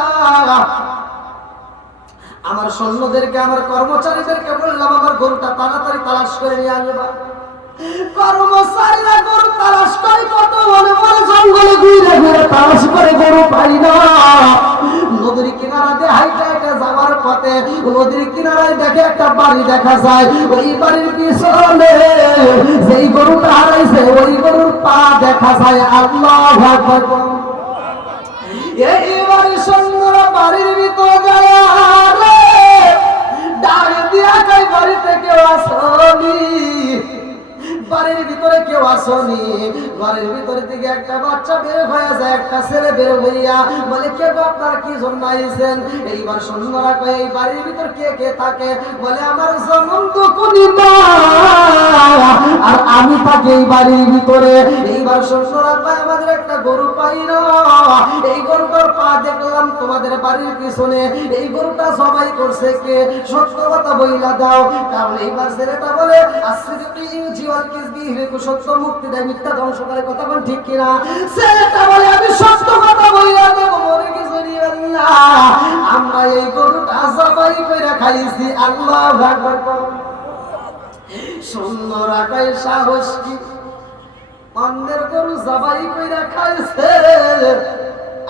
আমার সৈন্যদেরকে আমার কর্মচারীদেরকে বললাম আমার গরুটা তাড়াতাড়ি তালাশ করে নিয়ে আসবা। কর্মচারীরা গরু তালাশ করে কত বলে বলে জঙ্গলে ঘুরে ঘুরে তালাশ করে গরু পাই না। নদীর কিনারা দিয়ে হাইটা হাইটা যাওয়ার পথে নদীর কিনারায় দেখে একটা বাড়ি দেখা যায়, ওই বাড়ির পিছনে যেই গরুটা হারাইছে ওই গরুর পা দেখা যায়। আল্লাহু আকবার। এই বাড়ির সৈন্যরা বাড়ির ভিতরে যায় ডাক দিয়া কই বাড়িতে কেউ আসনি, বাড়ির ভিতরে কেউ আসনি। ঘরের ভিতরে থেকে একটা বাচ্চা বের হয়ে যায়, একটা ছেলে বের হইয়া বলে কে গো আপনারা কি জন্য আইছেন? এইবার সৈন্যরা কয় এই বাড়ির ভিতর কে কে থাকে? বলে আমার জনন্ত কোনি মা আর আমি থাকি এই বাড়ির ভিতরে। এইবার সৈন্যরা কয় আমাদের একটা গরু পাই না, এই গরুটার পা দেখলাম তোমাদের বাড়ির পিছনে, এই গরুটা সবাই করছে কে? সত্য কথা বইলা দাও। কারণ এইবার ছেলেটা বলে আসরিকি জীবন কিসবি হেকু সত্য মুক্তি দেয়, মিথ্যা ধ্বংস করে। কথা কোন ঠিক কিনা? ছেলেটা বলে আমি সত্য কথা বইলা দেব, মরে কিছু নিবেন না, আমরা এই গরুটা সবাই কইরা খাইছি। আল্লাহু আকবার। সৈন্যরা কয় সাহস কি, অন্যের গরু জবাই কইরা খাইছে,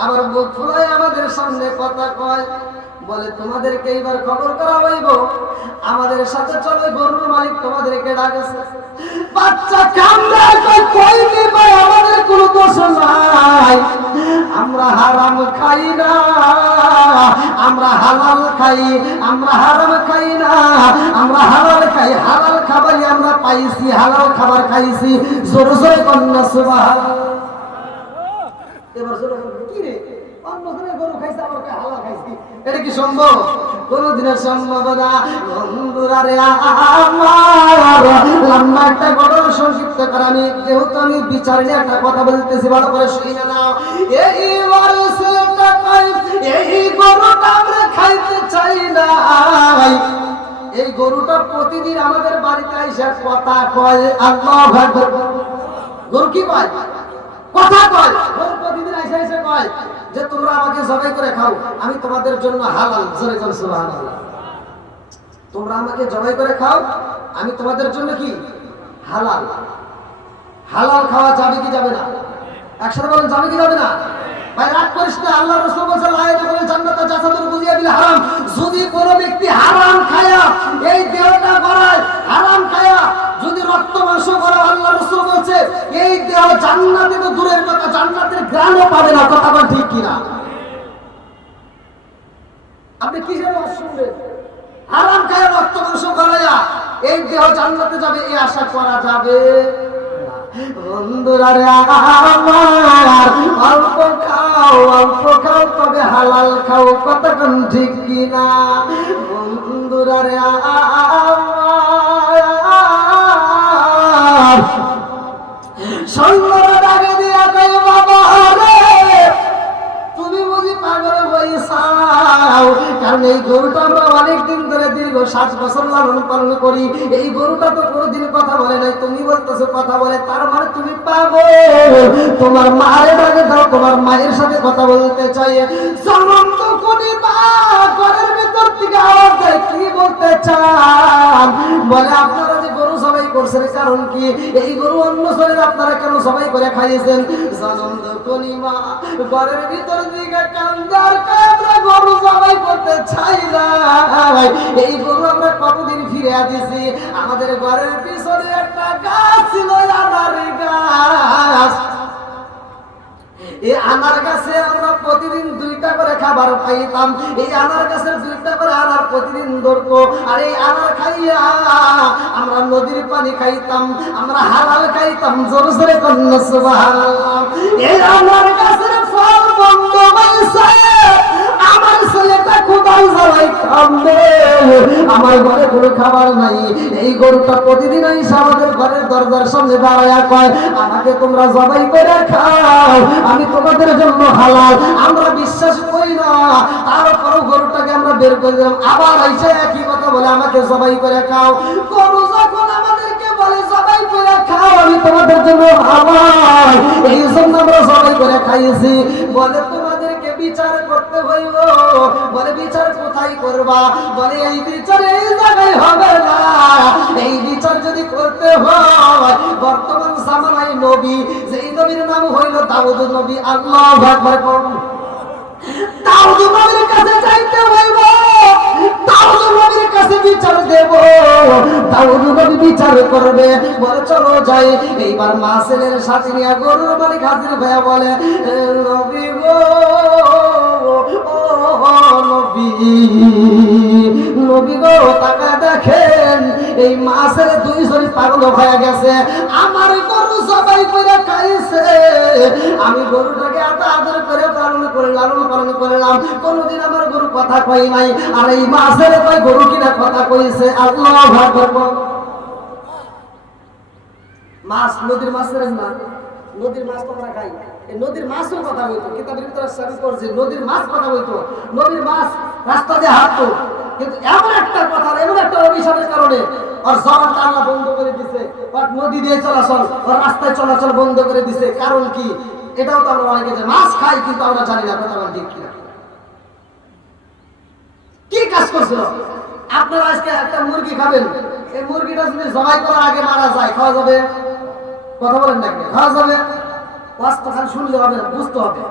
আবার মুখ ফুলায় আমাদের সামনে কথা কয়। বলে তোমাদেরকে এইবার খবর করা হইব, আমাদের সাথে চলো, গরুর মালিক তোমাদেরকে ডাকেছে। বাচ্চা কামড়ায় কই কি ভাই, আমাদের কোনো দোষ নাই, আমরা হারাম খাই না, আমরা হালাল খাই, আমরা হারাম খাই না, আমরা হালাল খাই, হালাল খাবারই আমরা পাইছি, হালাল খাবার খাইছি। জোরে জোরে কন্যা সুবহানাল্লাহ। এবার জোরে কি রে, অন্য দিনে গরু খাইছে, আমরা হালাল খাইছি, এটা কি সম্ভব? কোনদিনের সম্ভব না। বন্ধুরা রে আমার, লম্বা একটা ঘটনা সংক্ষিপ্ত করে আমি, যেহেতু আমি বিচার নিয়ে একটা কথা বলতেছি, ভালো করে শুনে নাও। এইবার ছেলেটা কয়, এই গরুটা আমরা খাইতে চাই না। এই গরুটা প্রতিদিন আমাদের বাড়িতে এসে কথা কয়, আল্লাহু আকবার। গরু কি কয়? কথা কয়। গরু প্রতিদিন এসে কয় যে তোমরা আমাকে জবাই করে খাও, আমি তোমাদের জন্য হালাল। জোরে জোরে সুবহানাল্লাহ। তোমরা আমাকে জবাই করে খাও, আমি তোমাদের জন্য কি হালাল। হালাল খাওয়া যাবে কি যাবে না? একসাথে বলেন, যাবে কি যাবে না? ভাই রাগ করিস না, আল্লাহ রাসূল বলেছেন লা ইয়াদখুলুল জান্নাতা জাসাদুন গুযিয়া বিল হারাম। যদি কোনো ব্যক্তি হারাম খায়া এই দেহটা গড়ায়, হারাম খায়া যদি রক্ত মাংস গড়ায়, আল্লাহ রাসূল বলেছে এই দেহ জান্নাতে তো দূরের কথা, জান্নাতের ঘ্রাণও পাবে না। কথা বল ঠিক কি না? আপনি কিসের ওয়াজ শুনবেন? হারাম খায়া রক্ত মাংস গড়ায়া এই দেহ জান্নাতে যাবে, এই আশা করা যাবে না। বন্ধুরা রে আমার, অল্প খাও, অল্প খাও, তবে হালাল খাও। কতক্ষণ ঠিক কিনা? বন্ধুরা রে আমার, সৈন্যরা ডাকে দিয়া কই, বাবা রে তুমি বুঝি পাগল হইছাও? কারণ এই গরুটা আমরা অনেকদিন ধরে দীর্ঘ 7 বছর লালন পালন করি। এই গরুটা তো কোনোদিন কথা বলে নাই, তুমি বলতেছো কথা বলে, তার মানে তুমি পাগল। তোমার মায়ের ডাকে দাও, তোমার মায়ের সাথে কথা বলতে চাই। জনম তো কোনি মা ঘরের ভিতর থেকে আওয়াজ দেয়, কি বলতে চান? বলে আপনারা যে গরু সবাই করছেন কারণ কি? এই গরু অন্য শরীর আপনারা কেন সবাই করে খাইয়েছেন? জনম তো কোনি মা ঘরের ভিতর দিকে কান্দার আমরা গরু সবাই করতে চাই না। এই গরু আমরা কতদিন ফিরে দিছি। আমাদের ঘরের পিছনে একটা গাছ ছিল, আনার গাছ। এই আনার গাছে আমরা প্রতিদিন 2টা করে খাবার পাইতাম। এই আনার গাছের 2টা করে আনার প্রতিদিন ধরতো। আর এই আনার খাইয়া আমরা নদীর পানি খাইতাম, আমরা হালাল খাইতাম। জোরে জোরে কন্যা সুবহানাল্লাহ। এই আনার গাছের ফল বন্ধ হইছে, আমার ছেলেটা কোথায় যাই খাবে? আমার ঘরে কোনো খাবার নাই। এই গরুটা প্রতিদিন এসে আমাদের ঘরের দরজার সামনে দাঁড়ায়া কয়, আমাকে তোমরা জবাই করে খাও, আমি তোমাদের জন্য হালাল। আমরা বিশ্বাস করি না, তারপরও গরুটাকে আমরা বের করে দিলাম। আবার এসে একই কথা বলে, আমাকে জবাই করে খাও। গরু যখন আমাদেরকে বলে জবাই করে খাও, আমি তোমাদের জন্য হালাল, এই জন্য আমরা জবাই করে খাইছি। বলে তোমাদেরকে বিচার করতে হইব। বলে বিচার কোথায় করবা? বলে এই বিচার এই জায়গায় হবে না। এই বিচার যদি করতে হয়, বর্তমান জামানায় নবী, যেই নবীর নাম হইল দাউদ নবী, আল্লাহু আকবার। দাউদ নবীর কাছে যাইতে হইব, দাউদ নবীর কাছে বিচার দেব, দাউদ নবী বিচার করবে। বলে চলো যাই। এইবার মা ছেলের সাথে নিয়ে গরুর মালিক হাজির ভাইয়া বলে, নবী গো, নবী গো, তাকা দেখেন এই মাছের 2 শরীর পাগল হয়ে গেছে। আমার গরু জবাই করে খাইছে, আমি গরুটাকে এত আদর করে লালন পালন করলাম, কোনদিন আমার গরু কথা কই নাই। আর এই মাছের কয় গরু কিনা কথা কইছে। আল্লাহু আকবার। মাছ, নদীর মাছের না, নদীর মাছ তো আমরা খাই। এই নদীর মাছও কথা বলতো, কিতাবের ভিতরে আমি পড়ছি, নদীর মাছ কথা বলতো। নদীর মাছ রাস্তা দিয়ে হাঁটতো, কিন্তু এমন একটা কথা, এমন একটা অভিশাপের কারণে ওর জবানটা আল্লাহ বন্ধ করে দিছে। ওর নদী দিয়ে চলাচল, ওর রাস্তায় চলাচল বন্ধ করে দিছে। কারণ কি? এটাও তো আমরা অনেকে যে মাছ খাই, কিন্তু আমরা জানি না কথা ঠিক কিনা। কি কাজ করছিল? আপনারা আজকে একটা মুরগি খাবেন, এই মুরগিটা যদি জবাই করার আগে মারা যায়, খাওয়া যাবে? কথা বলেন না, খাওয়া যাবে? শুনলে হবে না, বুঝতে হবে।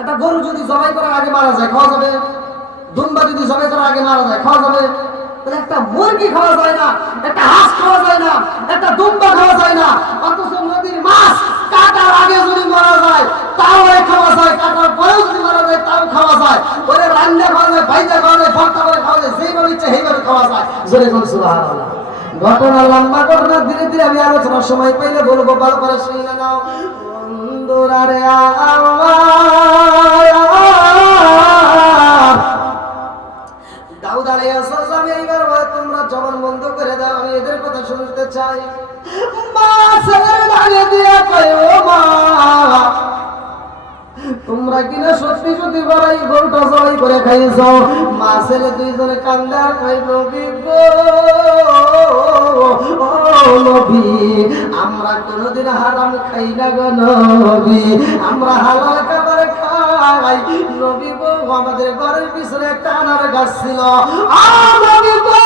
একটা গরু যদি জবাই করার আগে মারা যায়, খাওয়া যাবে? দুম্বা যদি জবে করার আগে মারা যায় খাওয়া যাবে? তাহলে একটা মুরগি খাওয়া যায় না, একটা হাঁস খাওয়া যায় না, একটা দুম্বা খাওয়া যায় না, অথচ নদীর মাছ কাটার আগে যদি মারা যায় তাও খাওয়া যায়, কাটার পরেও যদি মারা যায় তাও খাওয়া যায়, ওরে রান্না খাওয়া যায়, ভাইজা খাওয়া যায়, ভর্তা করে খাওয়া যায়, যেইভাবে ইচ্ছে সেইভাবে খাওয়া যায়। জোরে কোন সুবহানাল্লাহ। ঘটনা লম্বা ঘটনা, ধীরে ধীরে আমি আলোচনার সময় পাইলে বলবো, ভালো করে শুনে নাও বন্ধুরা রে। দাউদ আলাইহিস সালাম এইবার বলে, তোমরা জবান বন্ধ করে দাও, আমি এদের কথা শুনতে চাই। মা ছেলের ডাকে দিয়া কয়, ও মা, তোমরা কিনা সত্যি সত্যি বড়াই গরুটা জবাই করে খাইছ? মা ছেলে দুইজনে কান্দে আর কয়, নবী গো, ও নবী, আমরা কোনোদিন হারাম খাই না গো নবী, আমরা হালাল খাবার খাই। নবী গো, আমাদের ঘরের পিছনে একটা আনার গাছ ছিল, নবী গো,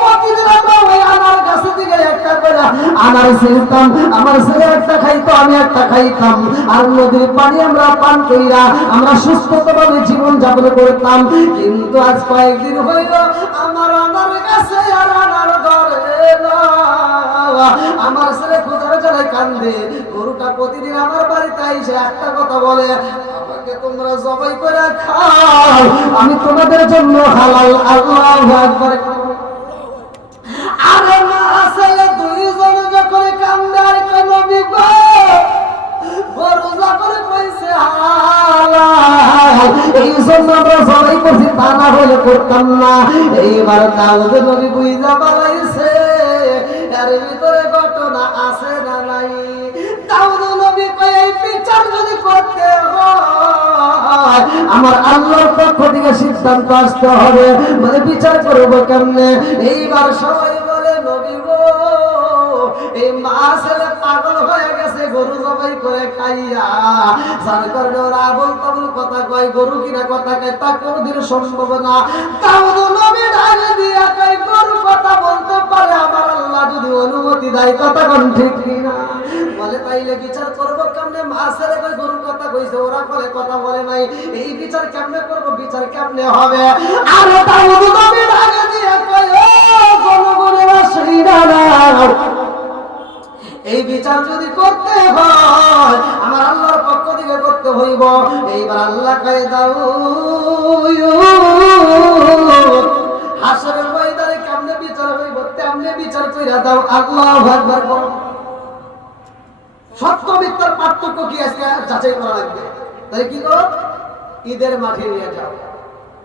প্রতিদিন আমরা ওই আনার গাছের দিকে একটা করে আনার ছিলতাম, আমার ছেলে একটা খাইতো, আমি একটা খাইতাম, আর নদীর পানি আমরা পান কইরা আমরা সুস্থভাবে জীবন যাপন করতাম। কিন্তু আজ কয়েকদিন হইল আমার আনার গাছে আর আনার ঘরে না, আমার ছেলে ক্ষুধার জ্বালায় কান্দে। গরুটা প্রতিদিন আমার বাড়িতে এসে একটা কথা বলে, আমাকে তোমরা জবাই করে খাও, আমি তোমাদের জন্য হালাল। আল্লাহু আকবার। আরে মা ছেলে দুইজন যখন কান্দে আর কয়, নবী গো, গরু যখন কইছে হালাল, এই জন্য আমরা জবাই করছি, তা না হলে করতাম না। এইবার দাউদ নবী বুঝা পালাইছে এর ভিতরে ঘটনা আছে না নাই। দাউদ নবী কয়, এই বিচার যদি করতে হয় আমার আল্লাহর পক্ষ থেকে সিদ্ধান্ত আসতে হবে, মানে বিচার করব কেমনে? এইবার সবাই বলে, নবী গো, এই মা ছেলে পাগল হয়ে গেছে গরু জবাই করে খাইয়া, যার কারণে ওরা আবল তাবল কথা কয়, গরু কিনা কথা কয়, তা কোনোদিন সম্ভব না। দাউদ নবী ডাকে দিয়া কয়, গরু কথা বলতে পারে আমার আল্লাহ যদি অনুমতি দেয়, কথা কোন ঠিক কিনা? বলে, তাইলে বিচার করবো কেমনে? মা ছেলে কয়, গরু কথা কইছে, ওরা বলে কথা বলে নাই, এই বিচার কেমনে করবো? বিচার কেমনে হবে? আর দাউদ নবী ডাকে দিয়া কয়, ও জনগণেরা শুইনা, এই বিচার যদি করতে হয় আমার আল্লাহর পক্ষ থেকে করতে হইব। এইবার আল্লাহ কয়, দাউদ, হাসরের ময়দানে কেমনে বিচার হইব তেমনে বিচার কইরা দাও। আল্লাহু আকবার। সত্য মিথ্যার পার্থক্য কি আজকে যাচাই করা লাগবে। তাই কি করো? ঈদের মাঠে নিয়ে যাও,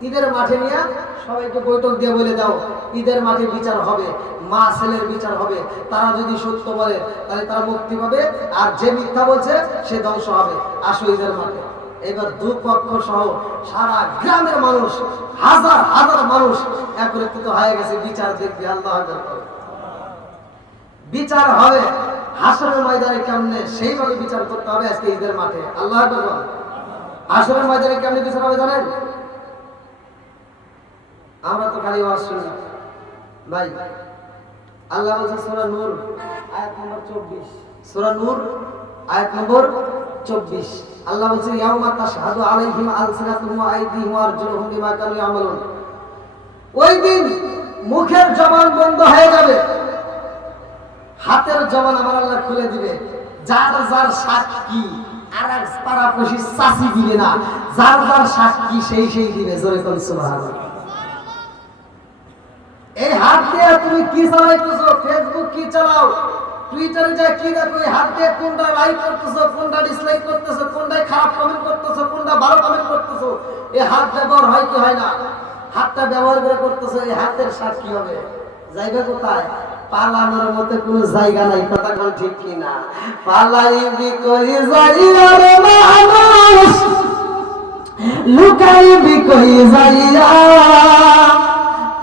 ঈদের মাঠে নিয়ে সবাইকে বৈঠক দিয়ে বলে দাও, ঈদের মাঠে বিচার হবে, মা ছেলের বিচার হবে। তারা যদি সত্য বলে তাহলে তারা মুক্তি পাবে, আর যে মিথ্যা বলছে সে ধ্বংস হবে। আসো ঈদের মাঠে। এবার দুপক্ষ সহ সারা গ্রামের মানুষ, হাজার হাজার মানুষ একত্রিত হয়ে গেছে, বিচার দেখবে। আল্লাহু আকবার। বিচার হবে হাসরের ময়দানে কেমনে, সেইভাবে বিচার করতে হবে আজকে ঈদের মাঠে। আল্লাহু আকবার। হাসরের ময়দানে কেমনে বিচার হবে জানেন? আমরা তো খালি ওয়াজ শুনি ভাই। আল্লাহ বলছে সূরা নূর আয়াত নম্বর 24, সূরা নূর আয়াত নম্বর 24, আল্লাহ বলছে, ইয়াউমা তাশহাদু আলাইহিম আলসিনাতুহুম ওয়া আইদিহিম ওয়া আরজুলুহুম বিমা কানু ইয়ামালুন। ওই দিন মুখের জবান বন্ধ হয়ে যাবে, হাতের জবান আমার আল্লাহ খুলে দিবে। যার যার সাক্ষী আর এক পাড়াপড়শি চাচি দিবে না, যার যার সাক্ষী সেই সেই দিবে। জোরে কোন সুবহানাল্লাহ। এই হাত দিয়ে তুমি কি চালাইতেছো? ফেসবুক কি চালাও, টুইটারে যা কি দেখো, এই হাত দিয়ে কোনটা লাইক করতেছো, কোনটা ডিসলাইক করতেছো, কোনটায় খারাপ কমেন্ট করতেছো, কোনটা ভালো কমেন্ট করতেছো, এই হাত ব্যবহার হয় কি হয় না? হাতটা ব্যবহার করে করতেছো, এই হাতের সাক্ষী হবে। যাইবে কোথায়? পালানোর মতো কোনো জায়গা নাই। কথা কোন ঠিক কি না? পালাইবি কই যাইয়া রে মানুষ, লুকাইবি কই যাইয়া,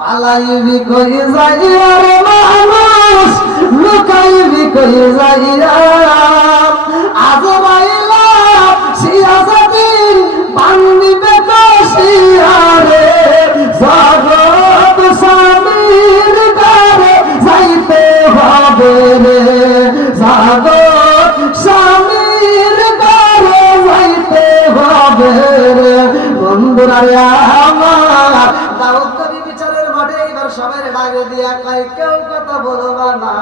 পালাইবি কই যাইয়া রে মানুষ, লুকাইবি কই যাইয়া। আজরাইলা সিয়াসাতিন বান্দিবে কশিয়া রে, জগৎ স্বামীর ঘরে যাইতে হবে রে, জগৎ স্বামীর ঘরে যাইতে হবে রে। বন্ধুরা আমার বিচারের মাঠে এবার সবাই লাগে দিয়া কয় কেউ কথা বলবা না।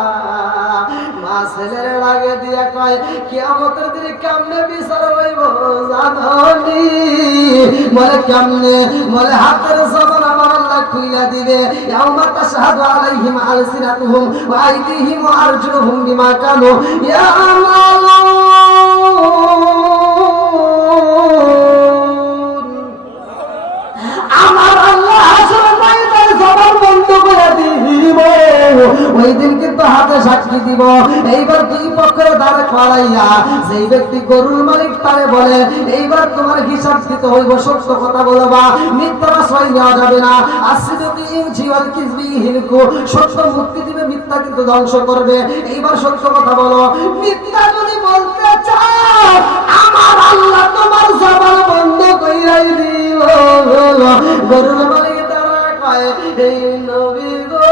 মা ছেলের লাগে দিয়া কয় কিয়ামতের দিনে কেমনে বিচার হইব জানি? বলে কেমনে? বলে হাতের জবান আমার আল্লাহ খুইলা দিবে। ইয়াউমা তাশহাদু আলাইহিম আলসিনাতুহুম ওয়া আইদিহিম ওয়া আরজুলুহুম বিমা কানু ইয়ামালুন। আমার আল্লাহ হাসরের ময়দানে জবান বন্ধ করে দিব। ওই দিন কিন্তু হাতে সাক্ষী দিব। এইবার দুই পক্ষের দাঁড় করাইয়া সেই ব্যক্তি গরুর মালিক তারে বলে এইবার তোমার হিসাব দিতে হইব, সত্য কথা বলবা, মিথ্যার আশ্রয় নেওয়া যাবে না। আসিদুকি ইনজিওয়াল কিজবি হিলকু, সত্য মুক্তি দিবে, মিথ্যা কিন্তু ধ্বংস করবে। এইবার সত্য কথা বলো। মিথ্যা যদি বলতে চাও আমার আল্লাহ তোমার জবান বন্ধ কইরাই দিব। গরুর মালিক তারা কয় এই নবী গো,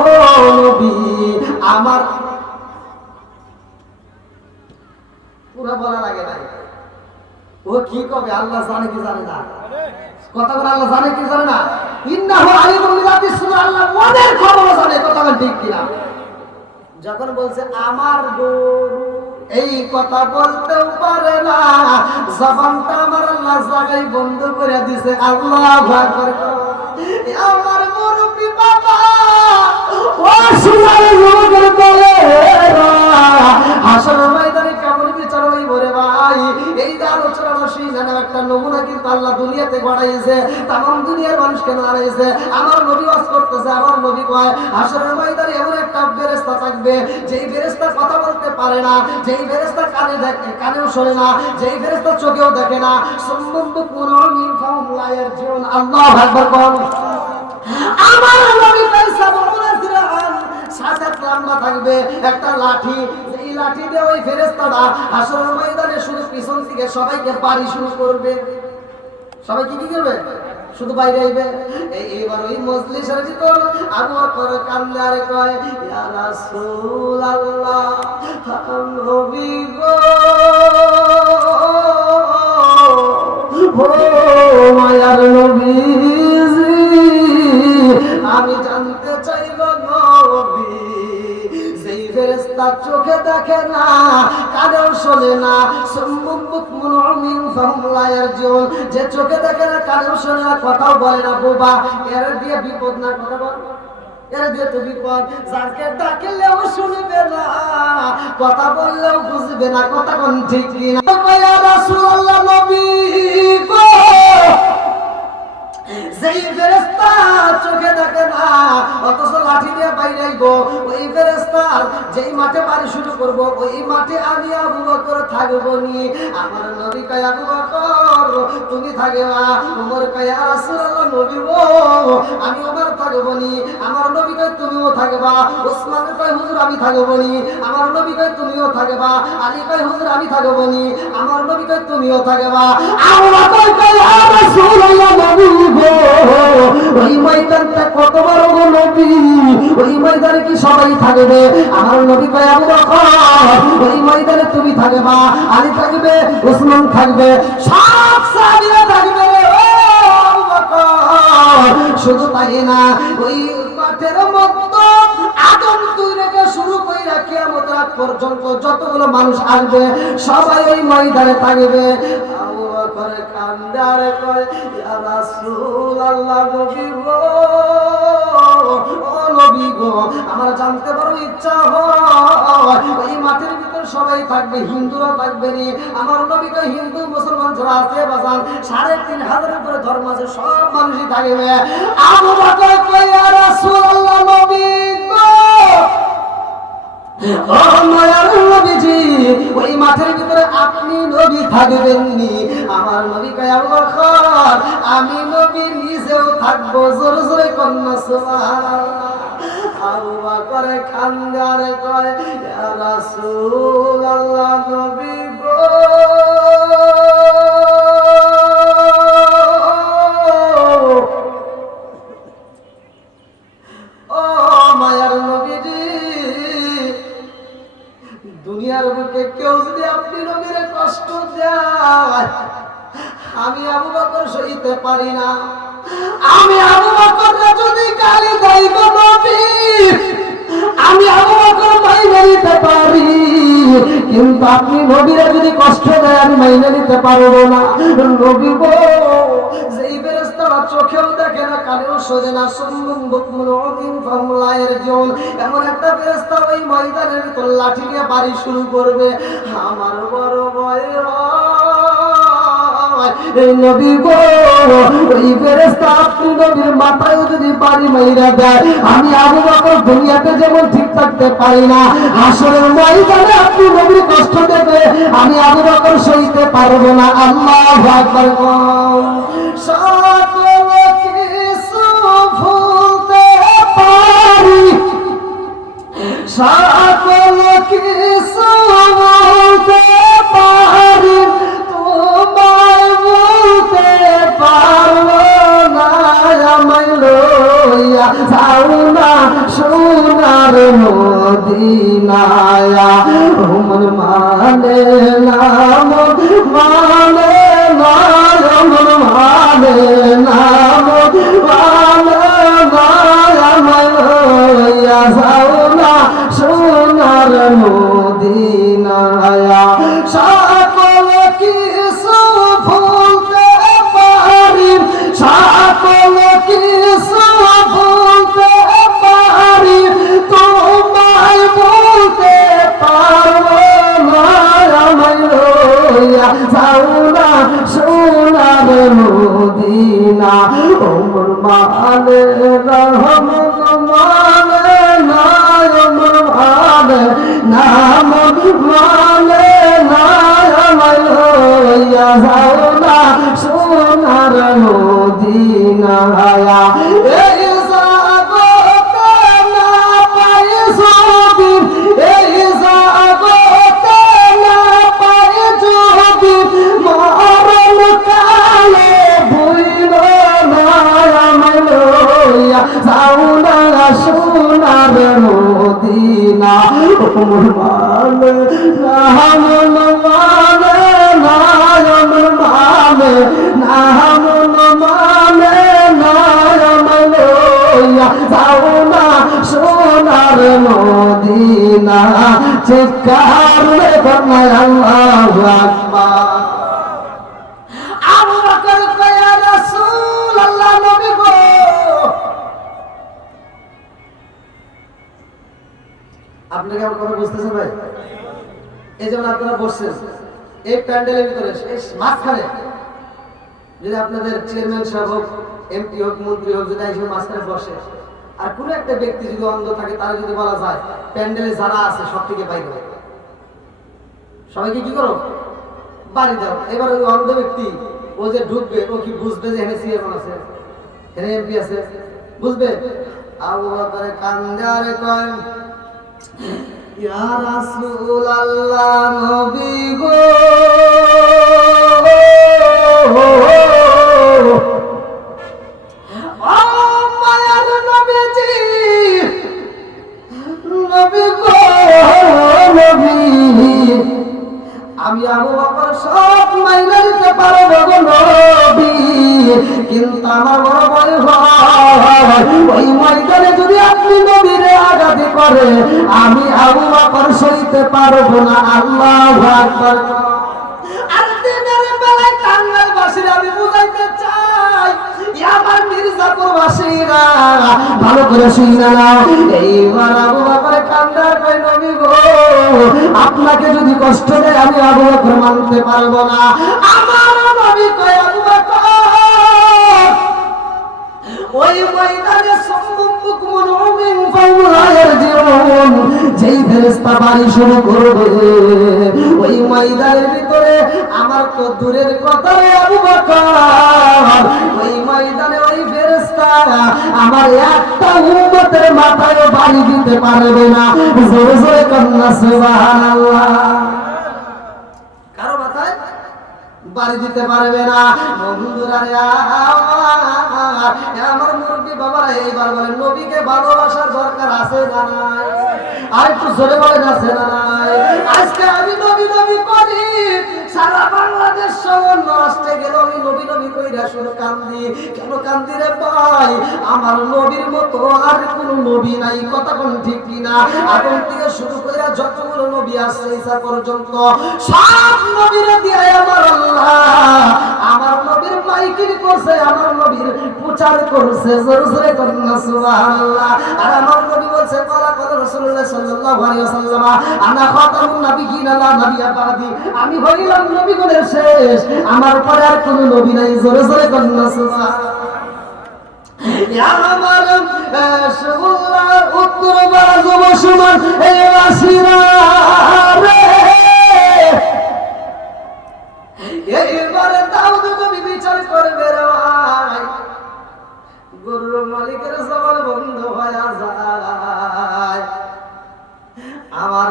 ও নবী আমার পুরো বলা লাগে না। ও কি কবে আল্লাহ জানে কি জানে না? কথা বলে আল্লাহ জানে কি জানে না? ইন্নাহু আলিমুল বিযাতিস সুদূর, আল্লাহ মনের খবর জানে। কথা বল ঠিক কিনা? যখন বলছে আমার গরু, এই কথা বলতেও পারে না, জবানটা আমার আল্লাহ জায়গায় বন্ধ করে দিছে। আল্লাহু আকবার। আমার মুরব্বি বাবা ও সুনার যুবকের বলে হাসরের ময়দানে কেমন বিচার হইব রে ভাই? এই যে আলোচনা সেই যেন একটা নমুনা কিন্তু আল্লাহ দুনিয়াতে গড়াইছে। তামাম দুনিয়ার মানুষকে নাড়াইছে। আমার নবী ওয়াজ করতেছে, আমার নবী কয় হাসরের ময়দানে এমন একটা ফেরেশতা থাকবে যেই ফেরেশতা কথা বলতে পারে না, যেই ফেরেশতা কানে দেখে কানেও শোনে না, যেই ফেরেশতা চোখেও দেখে না। সম্বন্ধ পুরনিন ফাউলায়ের জীবন। আল্লাহু আকবার কোন আমার নবী পয়সা বলরা জিরান সাজাত লম্বা থাকবে একটা লাঠি। এই লাঠি দিয়ে ওই ফেরেশতাটা হাসরের ময়দানে শুধু পিছন থেকে সবাইকে বাড়ি শুরু করবে। সবাই কি করবে? শুধু বাইরে আইবে। এইবার ওই মজলিসের ভিতর আবু বকর কান্দে আর কয় ইয়া রাসূলুল্লাহ, নবী গো, ও মায়ার নবীজি, আমি জানতে চাইব নবী, যেই ফেরেশতা চোখে দেখে না, কানেও শোনে না, যে চোখে দেখে না, কানেও শোনে না, কথাও বলে না, বোবা, এর দিয়ে বিপদ না। কথা বল, এর দিয়ে তো বিপদ। যাকে ডাকলেও শুনবে না, কথা বললেও বুঝবে না। কথা কোন ঠিক কিনা? ইয়া রাসূলুল্লাহ, নবী গো, যেই ফেরেশতা চোখে দেখে না অথচ লাঠি দিয়ে বাইরে আইব, ওই ফেরেশতার যেই মাঠে বাড়ি শুরু করব ওই মাঠে আমি আবু বকর থাকবো নি। আমার নবী কয় আবু বকর তুমি থাকবা। ওমর কয় ইয়া রাসূলুল্লাহ, নবী গো, আমি ওমর থাকবো নি। আমার নবী কয় তুমিও থাকবা। ওসমান কয় হুজুর আমি থাকবো নি। আমার নবী কয় তুমিও থাকবা। আলী কয় হুজুর আমি থাকবো নি। আমার নবী কয় তুমিও থাকবা। আবু বকর কয় ইয়া রাসূলুল্লাহ, নবী গো, ওই ময়দানটা কত বড় গো নবী, ওই ময়দানে কি সবাই থাকবে? আমার নবী কয় আবু বকর ওই ময়দানে তুমি থাকবা, আলী থাকবে, ওসমান থাকবে, সব সাহাবীরা থাকবে। ও আবু বকর শুধু তাই না, ওই মাঠের মধ্যে আদম তুই রেখে শুরু কইরা কিয়ামত রাত পর্যন্ত যতগুলো মানুষ আসবে সবাই ওই ময়দানে থাকবে। আবু বকর কান্দার কয় ইয়া রাসূলুল্লাহ, নবী গো, ও নবী গো, আমার জানতে বড় ইচ্ছা হয় ওই মাঠের ভিতর সবাই থাকবে, হিন্দুরাও থাকবে নি। আমার নবী কয় হিন্দু মুসলমান যারা আছে বাজান ৩,৫০০ উপরে ধর্ম আছে, সব মানুষই থাকবে। আবু বকর কয় ইয়া রাসূলুল্লাহ, নবী গো, ও মায়ার নবীজি, ওই মাঠের ভিতরে আপনি নবী থাকবেন নি। আমার নবী কয় আবু বকর আমি নবী নিজেও থাকবো। জোরে জোরে কন্যা সুবহানাল্লাহ। আবু বকর খান্দার কয় ইয়া রাসূলুল্লাহ, নবী গো, ও মায়ার নবীজি, দুনিয়ার বুকে কেউ যদি আপনি নবীরে কষ্ট দেয় আমি আবু বকর সইতে পারি না। আমি আবু বকরকে যদি গালি দেই গো নবী, আমি আবু বকর মাইনে নিতে পারি, কিন্তু আপনি নবীরা যদি কষ্ট দেয় আমি মাইনে নিতে পারবো না। নবী গো, যেই ফেরেশতারা চোখেও দেখে না, কানেও শোনে না, সুম্মুম বুকমুন উমিন ফাহুম লা ইয়ারজুন, এমন একটা ফেরেশতা ওই ময়দানের ভিতর লাঠি নিয়ে বাড়ি শুরু করবে। আমার বড় ভয় এই নবী গো, ওই ফেরেশতা আপনি নবীর মাথায় যদি বাড়ি মাইরা দেয়, আমি আবু বকর দুনিয়াতে যেমন ঠিক থাকতে পারি না, হাসরের ময়দানে আপনি নবীর কষ্ট দেবে আমি আবু বকর সইতে পারবো না। আল্লাহু আকবার। সকল কিছু ভুলতে পারি, সকল কিছু বলতে পারি, তোমায় বলতে পারবো না। আমায় লইয়া যাও না সোনার মদিনায়, ওমর মানে না, মানে না, ওমর মানে না, মানে না, আমায় লইয়া যাও না সোনার মদিনায়। সকল কিছু ভুলতে পারি, সকল কিছু ভুলতে পারি, তোমায় বলতে পারবো না। আমায় লইয়া যাও না সোনার মদিনা, ওমর মানে রহম মানে না, ওমর মানে না, মানে না, আমায় লইয়া যাও না সোনার মদিনায়। এই জগতে না পাই যদি, এই জগতে না পাই যদি, মরণ কালে ভুইল না। আমায় লইয়া যাও না সোনার মদিনা, ওমর মানে না, মন মানে না, ওমর মানে না, মন মানে না, আমায় লইয়া যাও না সোনার মদিনা। চিৎকার করে আল্লাহু আকবার। আবু বকর কয়, ইয়া রাসূলুল্লাহ, নবী গো, আপনি কি আমার কথা বুঝতেছেন ভাই? এই যেমন আপনারা বসছেন এই প্যান্ডেলের ভিতরে, এই মাঝখানে যদি আপনাদের চেয়ারম্যান সাহেব হোক, এমপি হোক, মন্ত্রী হোক, যদি এসে মাঝখানে বসে, আর কোনো একটা ব্যক্তি যদি অন্ধ থাকে, তারা যদি বলা যায় প্যান্ডেলে যারা আছে সব থেকে বাইরে, সবাইকে কি করো? বাড়ি দাও। এবার ওই অন্ধ ব্যক্তি ও যে ঢুকবে, ও কি বুঝবে যে এখানে চেয়ারম্যান আছে, এখানে এমপি আছে? বুঝবে? আবু বকর কান্দে আর কয়, ইয়া রাসূলুল্লাহ, নবী গো, ও মায়ার নবীজি, নবী গো, নবী, আমি আবু বকর সব মাইনে নিতে পারবো গো নবী, কিন্তু আমার বড় ভয় হয় ওই ময়দানে যদি আপনি নবীরে আঘাত করে আমি আবু বকর সইতে পারবো না। আল্লাহু আকবার। আর দিনের বেলায় টাঙ্গাইলবাসীরা আমি বুঝাইতে চাই, আমার মির্জাপুরবাসীরা ভালো করে শুনে নাও। এইবার আবু বকর কান্দার কয়, নবী গো, আপনাকে যদি কষ্ট দেয় আমি আবু বকর মানতে পারবো না। আমার নবী কয়, আবু বকর, ওই ময়দানে যেই ফেরেশতা বাড়ি শুরু করবে ওই ময়দানের ভিতরে আমার তো দূরের কথা আবু বকর, ওই ময়দানে ওই ফেরেশতা আমার একটা উম্মতের মাথায় বাড়ি দিতে পারবে না। জোরে জোরে কন্যা সুবহানাল্লাহ। কারো মাথায় বাড়ি দিতে পারবে না। বন্ধুরা আমার মুরব্বী বাবারা এইবার বলেন, নবীকে ভালোবাসার দরকার আছে না নাই? আর একটু জোরে বলেন, আছে না নাই? আজকে আমি নবী নবী করি, সারা বাংলাদেশ সহ রাষ্ট্রে গেল আমি নবী নবী কইরা শুধু কান্দি। কেন কান্দি রে ভাই? আমার নবীর মতো আর কোন নবী নাই। কথা কোন ঠিক কিনা? আদম থেকে শুরু কইরা যতগুলো নবী আসছে ঈসা পর্যন্ত সব নবীরে দিয়ে আমার আল্লাহ আমার নবীর মাইকিং করছে, আমার নবীর প্রচার করছে। জোরে জোরে কন্না সুবহানাল্লাহ। আর আমার নবী বলছে কলা কলা রাসূলুল্লাহ সাল্লাল্লাহু আলাইহি ওয়াসাল্লাম আনা খাতামুন নাবিয়িনা লা নাবিয়্যা বাদি। আমি হইলাম নবীগণের শেষ, আমার পরে আর কোনো নবী নাই। জোরে জোরে কন্না সুবহানাল্লাহ। ইয়া আমার রাসূলুল্লাহ উত্তর বাজব সুমান এই আসিরা রে। এইবারে দাউদ নবী বিচার করবে রে ভাই। গরুর মালিকের জবান বন্ধ হয়ে যায়। আমার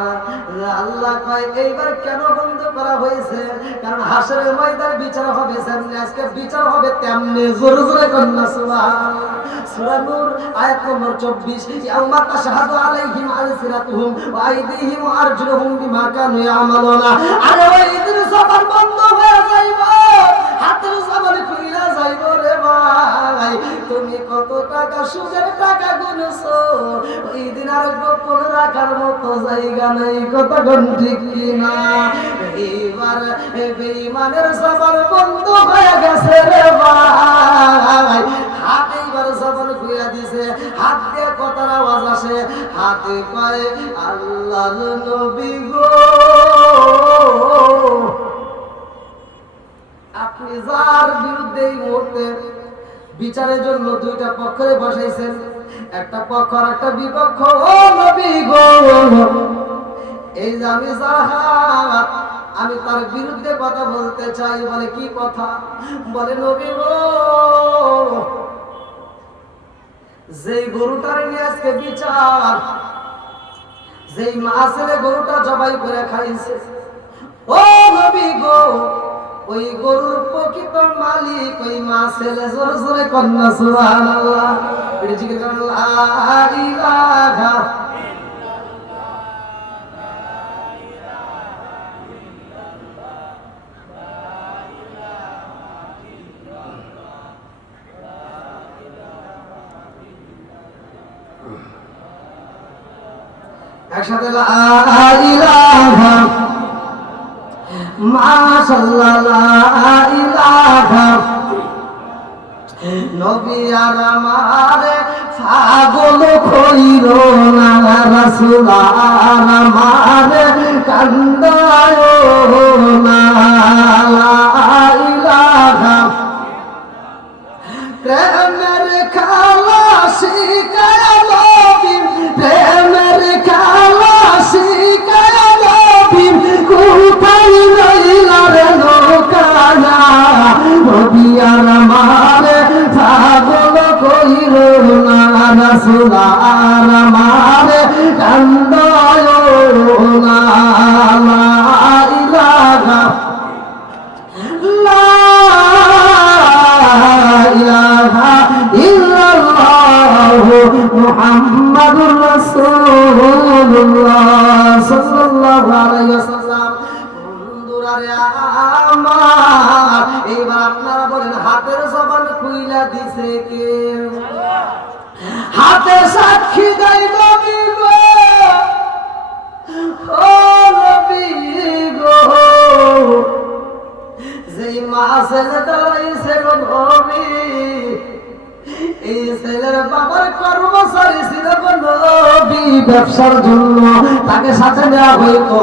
আল্লাহ কয় এইবার কেন বন্ধ করা হয়েছে? কারণ হাসরের ময়দানে বিচার হবে, সামনে আজকে বিচার হবে তেমনি। জোরে জোরে কন্না সুবহানাল্লাহ। সূরা নূর আয়াত নম্বর 24 ইয়াউমা তাশহাদু আলাইহিম আলসিনাতুহুম ওয়া আইদিহিম ওয়া আরজুলুহুম বিমা কানু ইয়ামালুনা। আরে ওই দিন জবান বন্ধ হয়ে যাইব, হাতের জবান খুইলা যাইব রে ভাই। তুমি কত টাকা সুদের টাকা গুনছো, ওই দিন আর গোপন রাখার মতো জায়গা নাই। কথা কোন ঠিক কিনা? এইবার বেঈমানের জবান বন্ধ হয়ে গেছে রে ভাই। হাত এইবার জবান খুইয়া দিছে, হাত দিয়ে কথার আওয়াজ আসে। হাতে কয় আল্লাহর নবী গো, আপনি যার বিরুদ্ধে এই মুহূর্তে বিচারের জন্য দুইটা পক্ষে বসাইছেন, একটা পক্ষ আর একটা বিপক্ষ, ও নবী গো, এই যে আমি আমি তার বিরুদ্ধে কথা বলতে চাই। বলে কি কথা? বলে নবী গো, যেই গরুটার নিয়ে আজকে বিচার, যেই মা ছেলে গরুটা জবাই করে খাইছে, ও নবী গো, ওই গরুর প্রকৃত মালিক ওই মা ছেলে। জোরে জোরে কন্না সুবহানাল্লাহ। এটা জিকির করেন লা ইলাহা একসাথে লা ইলাহা মাশাআল্লাহ লা ইলাহা। নবী আর আমারে পাগল কইরো না, রাসূল আর আমারে কান্দায়ো না। লা ইলাহা প্রেমের খালা শিখায় নবী, প্রেমের খালা শিখায় নবী, কোথায় রইলা রে লোকানা? নবী আর আমারে পাগল কইরো না, রাসূল আর আমারে কান্দায়ো না। লা ইলাহা লা ইলাহা ইল্লাল্লাহু মুহাম্মাদুর রাসূলুল্লাহ সাল্লাল্লাহু আলাইহি ওয়াসাল্লাম। বন্ধুরা রে আমার, এইবার আপনারা বলেন হাতের জবান খুইলা দিছে কে? হাতে সাক্ষী দেয় নবী গো, ও নবী গো, যেই মা ছেলে দাঁড়াইছে গো নবী, এই ছেলের বাবার কর্মচারী ছিল গো নবী। ব্যবসার জন্য তাকে সাথে নেওয়া হইতো।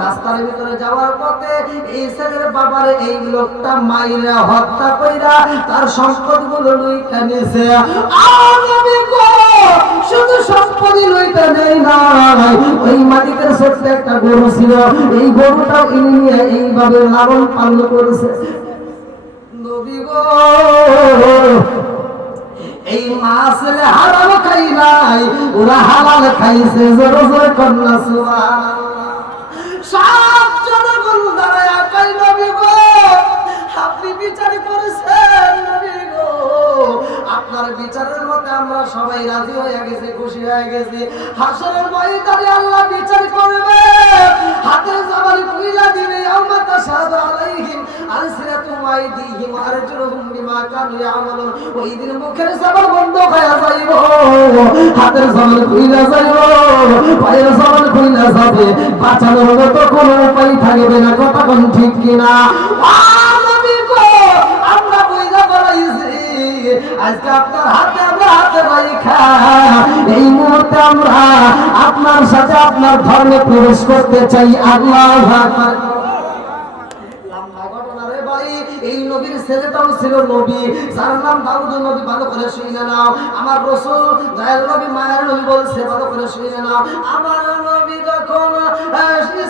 রাস্তার ভিতরে যাওয়ার পথে এই ছেলের বাবার এই লোকটা মাইরা হত্যা কইরা তার সম্পদ গুলো লইটা নিয়েছে। শুধু সম্পত্তি লইটা নেই নাই, ওই মালিকের ছোট্ট একটা গরু ছিল, এই গরুটাও ইনি নিয়ে এইভাবে লালন পালন করেছে। নবী গো, এই মাছ হারাম খাই নাই, ওরা হালাল খাইছে। জোরে জোরে কন্না সুবহানাল্লাহ। সব জনগণ দাঁড়ায় কই নবী গো, আপনি বিচার করেছেন নবী গো, আপনি আপনার বিচারের মতে আমরা সবাই রাজি হয়ে গেছি, খুশি হয়ে গেছি। হাসরের ময়দানে আল্লাহ বিচার করবে, হাতের জবান খুইলা দিবে, ইয়াউমা তাশহাদু আলাইহিম আলসিনাতুহুম ওয়া আইদিহিম ওয়া আরজুলুহুম বিমা কানু ইয়ামালুন। ওই দিন মুখের জবান বন্ধ হয়ে যাইব, হাতের জবান খুইলা যাইব, পায়ের জবান খুইলা যাবে, বাঁচানোর মতো কোনো উপায় থাকবে না। কথা কোন ঠিক কিনা? আমরা বুঝা পারাইছি আজকে আপনার হাতে আমরা হাতে রাইখা এই মুহূর্তে আমরা আপনার সাথে আপনার ধর্মে প্রবেশ করতে চাই। আল্লাহু আকবার। এই নবীর ছেলেটাও ছিল নবী, যার নাম দাউদ নবী। ভালো করে শুনে নাও, আমার রাসূল দয়াল নবী মায়ের নবী বলছে, ভালো করে শুনে নাও। আমার নবী যখন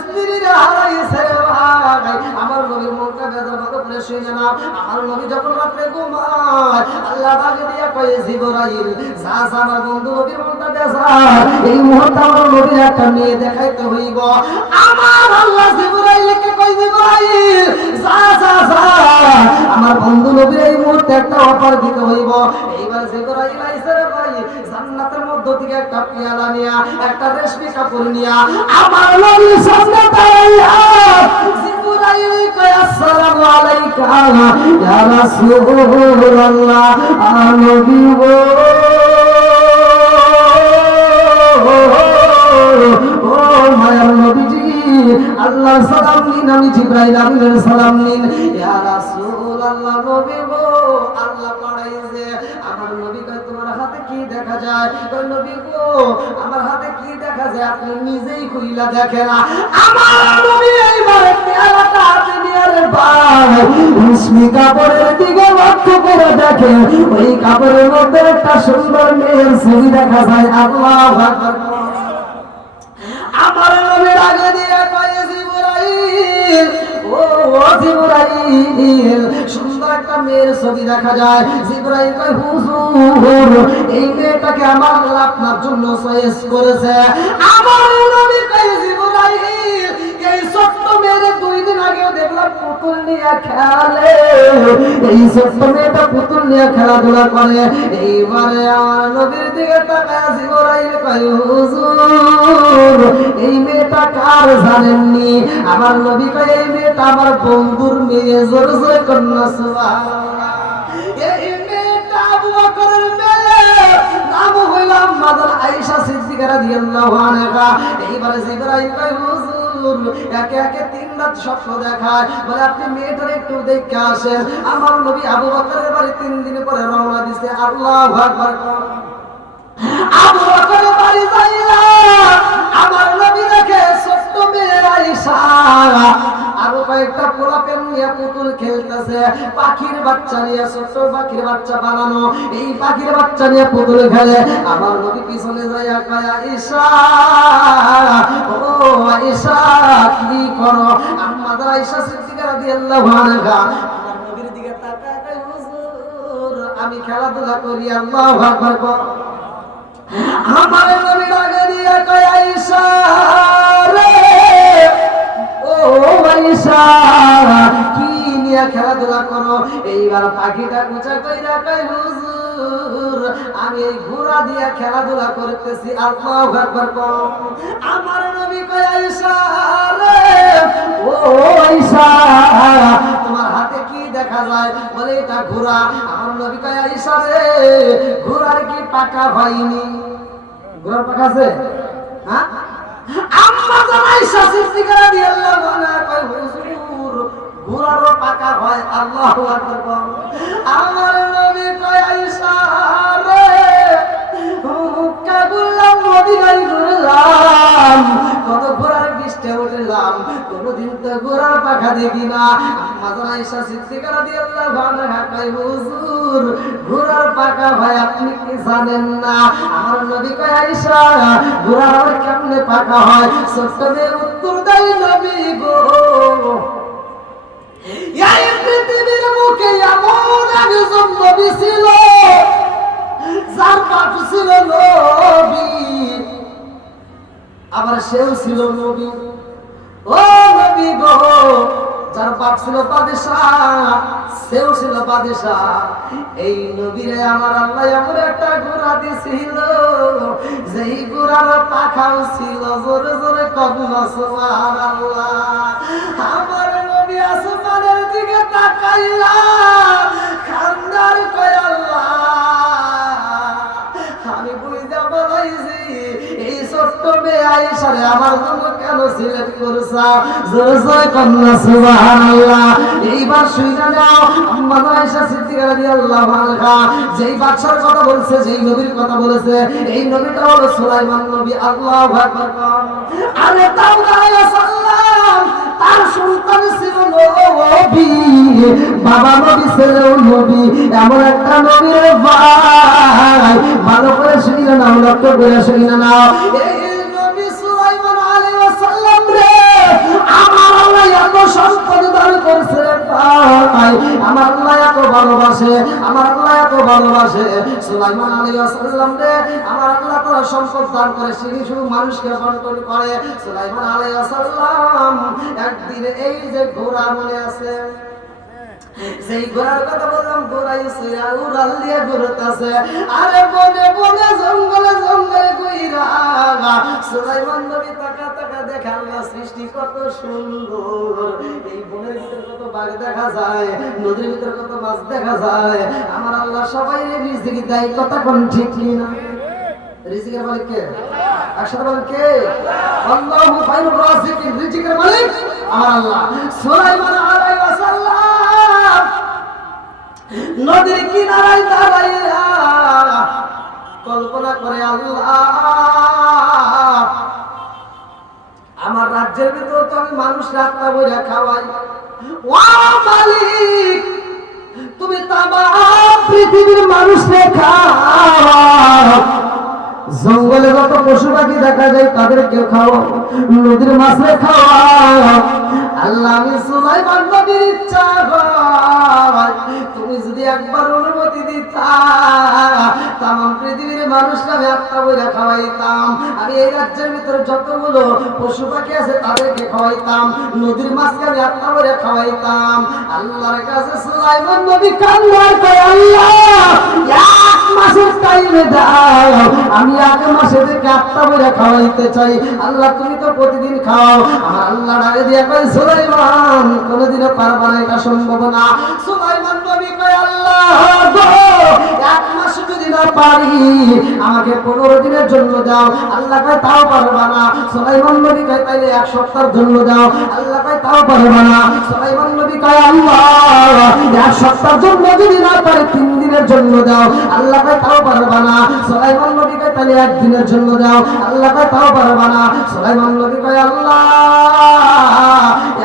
স্ত্রীর হারাইছে ভাই, আমার নবীর মনটা বেজার। ভালো করে শুনে নাও, আমার নবী যখন রাতে ঘুমায় আল্লাহ ডাকে দিয়া কয়, জিবরাইল যা যা, আমার বন্ধু নবীর মনটা বেজার, এই মুহূর্তে আমার নবীর একটা মেয়ে দেখাইতে হইব। আমার আল্লাহ জিবরাইলকে কয়, জিবরাইল যা যা যা, আমার বন্ধু নবীর এই মুহূর্তে একটা অফার দিতে হইব। এইবার জিবরাইল আইছে রে ভাই, জান্নাতের মধ্য থেকে একটা পেয়ালা নিয়া, একটা রেশমি কাপড় নিয়া আমার নবীর সামনে দাঁড়াইয়া জিবরাইল কয়, আসসালামু আলাইকা ইয়া রাসূলুল্লাহ। নবী গো, ও মায়ার নবীজি, আল্লাহর সালাম নিন, আমি জিবরাইল আমিনের সালাম নিন। ইয়া রাসূলুল্লাহ, নবী গো, আল্লাহ পাঠাইছে। আমার নবী কয়, তোমার হাতে কি দেখা যায়? কয়, নবী গো, আমার হাতে কি দেখা যায় আপনি নিজেই খুইলা দেখেন। আমার নবী এইবার পেয়ালাটা হাতে নিয়ে রে ভাই রেশমি কাপড়ের দিকে লক্ষ্য করে দেখে, ওই কাপড়ের মধ্যে একটা সুন্দর মেয়ের ছবি দেখা যায়। আল্লাহু আকবার। আমার নবীর আগে দিয়ে কয়, জিবরাইল, ও জিবরাইল, সুন্দর একটা মেয়ের ছবি দেখা যায়। জিবরাইল কয়, হুজুর, এই মেয়েটাকে আমার আল্লাহ আপনার জন্য চয়েস করেছে। আমার নবী কয়, জিবরাইল, এই ছোট্ট মেয়ের 2 দিন আগেও দেখলাম পুতুল নিয়ে খেলে, এই ছোট্ট মেয়েটা পুতুল নিয়ে খেলাধুলা করে। এইবারে আমার নবীর দিকে তাকায় জিবরাইল কয়, হুজুর, এই মেয়েটা কার জানেননি? আমার নবী কয়, এই মেয়েটা আমার বন্ধুর মেয়ে। জোরে জোরে কন্যা সুবহানাল্লাহ। এই মেয়েটা আবু বকরের মেয়ে, নাম হইল মাদার আয়েশা সিদ্দিকা রাদিয়াল্লাহু আনহা। এইবারে জিবরাইল কয়, হুজুর, একে একে 3 রাত স্বপ্ন দেখায়, বলে আপনি মেয়েটার একটু দেখে আসেন। আমার নবী আবু বকরের বাড়ি 3 দিন পরে রওনা দিছে। আল্লাহু আকবার। আবু বকরের বাড়ি যাইয়া আমার নবী দেখে ছোট্ট মেয়ে আয়েশা আরো কয়েকটা পোলাপেন নিয়ে পুতুল খেলতেছে, পাখির বাচ্চা নিয়ে, ছোট্ট পাখির বাচ্চা বানানো, এই পাখির বাচ্চা নিয়ে পুতুল খেলে। আমার নবী পিছনে যাইয়া কয়, আয়েশা, ও আয়েশা, কি করো? আম্মা আয়েশা সিদ্দিকা রাদিয়াল্লাহু আনহা আমার নবীর দিকে তাকায় কয়, হুজুর, আমি খেলাধুলা করি। আল্লাহু আকবার। আমার নবী ডাকে দিয়ে কয়, আয়েশা রে, ও আয়েশা, কি নিয়ে খেলাধুলা করো? এইবার পাখিটা উঁচা কইরা কয়, হুজুর, আমি এই ঘোড়া দিয়ে খেলাধুলা করতেছি। আল্লাহু আকবার। আমার নবী কয়, আয়েশা রে, ও আয়েশা, তোমার হাতে কি দেখা যায়? বলে, এটা ঘোড়া। আমার নবী কয়, আয়েশা রে, ঘোড়ার কি পাকা হয়নি? ঘোড়ার পাকা আছে? হ্যাঁ? আম্মা আয়েশা সিদ্দিকা রাদিয়াল্লাহু আনহা কয়, হুজুর, ঘোড়ারও পাকা হয়। আল্লাহু আকবার। আমার নবী কয়, আয়েশা রে, হুক্কা গুল্লাম, মদিনায় ঘুরলাম, কত ঘোড়ার পৃষ্ঠে উঠলাম, কোনদিন তো ঘোড়ার পাখা দেখি না। আম্মা আয়েশা সিদ্দিকা রাদিয়াল্লাহু আনহা কয়, হুজুর, ঘোড়ার পাকা হয় আপনি কি জানেন না? আমার নবী কয়, আয়েশা, ঘোড়ার কেমনে পাকা হয়? ছোট্ট মেয়ে উত্তর দেয়, নবী গো, এই পৃথিবীর মুখে এমন একজন নবী ছিল, যার বাপ ছিল নবী, আবার সেও ছিল নবী। ও নবী গো, যার বাপ ছিল বাদশাহ, সেও ছিল বাদশাহ। এই নবীরে আমার আল্লাহ এমন একটা ঘোড়া দিছিল, যেই ঘোড়ার পাখাও ছিল জোরে জোরে কবুল সুবহানাল্লাহ। আমার নবী আসমানের দিকে তাকাইলা খান্দার কয় আল্লাহ, আমি বুঝতে পারছি এই ছোট্ট মেয়ে আয়েশারে আমার জন্য কেন সিলেক্ট করছা। জোরে জোরে কন্যা সুবহানাল্লাহ। এইবার শুনে নাও আম্মা আয়েশা সিদ্দিকা রাদিয়াল্লাহু আনহা যেই বাদশার কথা বলছে, যেই নবীর কথা বলেছে, এই নবীটা হলো সুলাইমান নবী। আল্লাহু আকবার। আরে দাউদ আলাইহিস সালাম তার সন্তান ছিল নবী, বাবা নবী ছেলেও নবী। এমন একটা নবী রে ভাই, ভালো করে শুনে নাও, লক্ষ্য করে শুনে নাও। এই নবী সুলাইমান আলাইহিস সালাম রে আমার আল্লাহ এত সম্পদ দান করেছে রে ভাই, আমার আল্লাহ এত ভালোবাসে, আমার আল্লাহ এত ভালোবাসে সুলাইমান আলাইহিস সালাম রে। আমার আল্লাহ তার সম্পদ দান করে, সে শুধু মানুষকে বন্টন করে। সুলাইমান আলাইহিস সালাম একদিন এই যে ঘোড়া মনে আছে, সেই ঘোড়ার কথা বললাম, ঘোড়াই সইরা উড়াল দিয়ে ঘুরতেছে। আরে বনে বনে জঙ্গলে জঙ্গলে কইরা সুলাইমান নবী তাকা তাকা দেখে আল্লাহ সৃষ্টি কত সুন্দর। এই বনের ভিতরে কত বাঘ দেখা যায়, নদীর ভিতরে কত মাছ দেখা যায়। আমার আল্লাহ সবাই রিজিক দেয়, কথা কোন ঠিক না? রিজিকের মালিক কে? একসাথে বলেন কে? আল্লাহু খায়রুর রাযিকিন। রিজিকের মালিক আমার আল্লাহ। সুলাইমান আলাইহিস সালাম নদীর কিনারায় দাঁড়াইয়া কল্পনা করে, আল্লাহ আমার রাজ্যের ভিতর তো আমি মানুষ রাত্তা বইরা খাওয়াই, ও মালিক তুমি তামাম পৃথিবীর মানুষকে খাওয়াও, জঙ্গলে যত পশু পাখি দেখা যায় তাদেরকে খাও, নদীর মাছে খাওয়াও। আল্লাহ আমি সুলাইমান নবীর ইচ্ছা হয় তুমি যদি একবার অনুমতি দিতা, তামাম পৃথিবীর মানুষরা আমি আত্মা বইরা খাওয়াইতাম। আমি এই রাজ্যের ভিতরে যতগুলো পশু পাখি আছে তাদেরকে খাওয়াইতাম, নদীর মাছকে আমি আত্মা বইরা খাওয়াইতাম। আল্লাহর কাছে সুলাইমান নবী কান্নার কয়, আল্লাহ এক মাসের টাইমে দাও, আমি এক মাসে থেকে আত্মা বইরা খাওয়াইতে চাই। আল্লাহ তুমি তো প্রতিদিন খাও। আমার আল্লাহ ডাকে দিয়ে কয়, সুলাইমান কোনোদিনও পারবা না, এটা সম্ভব না। সুলাইমান নবী কয়, আল্লাহ গো এক মাস যদি না পারি আমাকে 15 দিনের জন্য দাও। আল্লাহ কয় তাও পারবা না। সুলাইমান নবী কয় তাইলে এক সপ্তাহের জন্য দাও। আল্লাহ কয় তাও পারবা না। সুলাইমান নবী কয়, আল্লাহ এক সপ্তাহের জন্য যদি না পারি 3 দিনের জন্য দাও। আল্লাহ কয় তাও পারবা না। সুলাইমান নবী কয় তাইলে 1 দিনের জন্য দাও। আল্লাহ কয় তাও পারবা না। সুলাইমান নবী কয়, আল্লাহ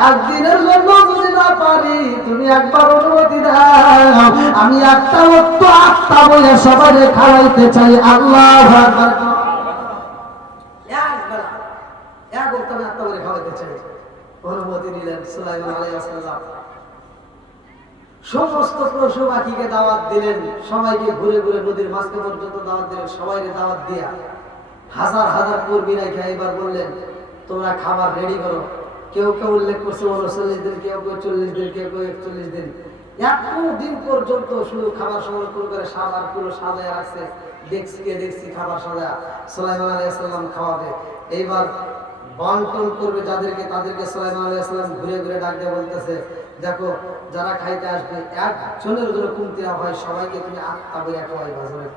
1 দিনের জন্য যদি না পারি তুমি একবার অনুমতি দাও, আমি একটা ওয়াক্ত আত্মা বলে সবাইকে খাওয়াইতে চাই। আল্লাহু আকবার। এক ওয়াক্ত আমি আত্মা বলে খাওয়াইতে চাই। অনুমতি দিলেন সুলাইমান আলাইহিস সালাম। সমস্ত পশু পাখিকে দাওয়াত দিলেন, সবাইকে ঘুরে ঘুরে নদীর মাঝখান পর্যন্ত দাওয়াত দিলেন। সবাইকে দাওয়াত দিয়া হাজার হাজার কর্মী রেখে এবার বললেন তোমরা খাবার রেডি করো। কেউ কেউ উল্লেখ করছে 39 দিন, কেউ কেউ 40 দিন, কেউ কেউ 41 দিন। এতদিন পর্যন্ত শুধু খাবার সংরক্ষণ করে সাবার পুরো সাজায় রাখছে, দেখছি খাবার সাজা। সুলাইমান আলাইহিস সালাম খাওয়াবে, এইবার বন্টন করবে যাদেরকে, তাদেরকে সুলাইমান আলাইহিস সালাম ঘুরে ঘুরে ডাক দিয়ে বলতেছে, দেখো যারা খাইতে আসবে একজনের জন্য কমতি না হয়, সবাইকে তুমি আত্মা বইয়া খাওয়াই বাজারে।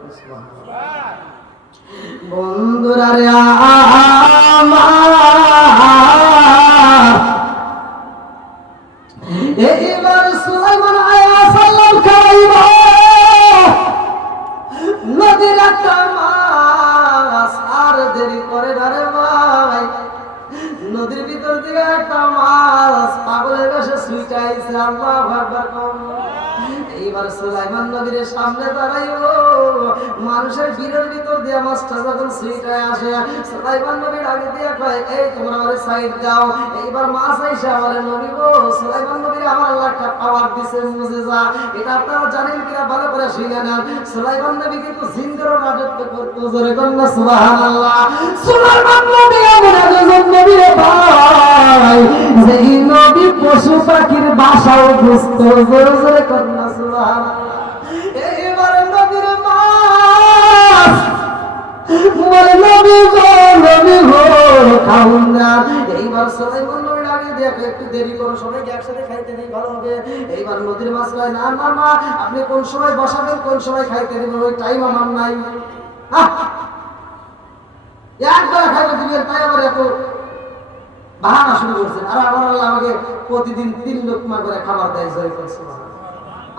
বন্ধুরা রে আমার এইবার সুলাইমান আলাইহিস সালাম খাইব নদীর একটা মাছ। আর দেরি করে না রে ভাই, নদীর ভিতর থেকে একটা মাছ পাগলের বেশে ছুটে আইছে। আল্লাহু আকবার। এইবার সুলাইমান নবীর সামনে দাঁড়াইব, মানুষ মানুষের ভিড়ের ভিতর দিয়ে মাছটা যখন সিটায় আসে, সুলাইমান নবীর আগে দিয়ে কয়, এই তোমরা আমারে সাইড দাও। এইবার মাছ আইসা বলে, নবী গো, সুলাইমান নবীর আমার আল্লাহ একটা পাওয়ার দিছে, মুজিজা। এটা আপনারা জানেন কিনা ভালো করে শুনে নেন। সুলাইমান নবী কিন্তু জিন্দেরও রাজত্ব করতো, জোরে কন্যা সুবহানাল্লাহ। সুলাইমান নবী এমন একজন নবী রে ভাই, যে এই নবী পশু পাখির বাসাও বুঝতো, জোরে জোরে কন্যা সুবহানাল্লাহ। এইবার নবীর মাছ বলে, নবী গো, নবী গো, খাউন না। এইবার সুলাইমান নবীর আগে দেখো, একটু দেরি করো, সবাইকে একসাথে খাইতে দিই, ভালো হবে। এইবার নদীর মাছ কয়, না না না, আপনি কোন সময় বসাবেন, কোন সময় খাইতে দিবেন, ওই টাইম আমার নাই। একবার খাইতে দিবেন, তাই আবার এত বাহানা শুরু করছেন। আর আমার আল্লাহ আমাকে প্রতিদিন 3 লোকমা করে খাবার দেয়, জয় করছে।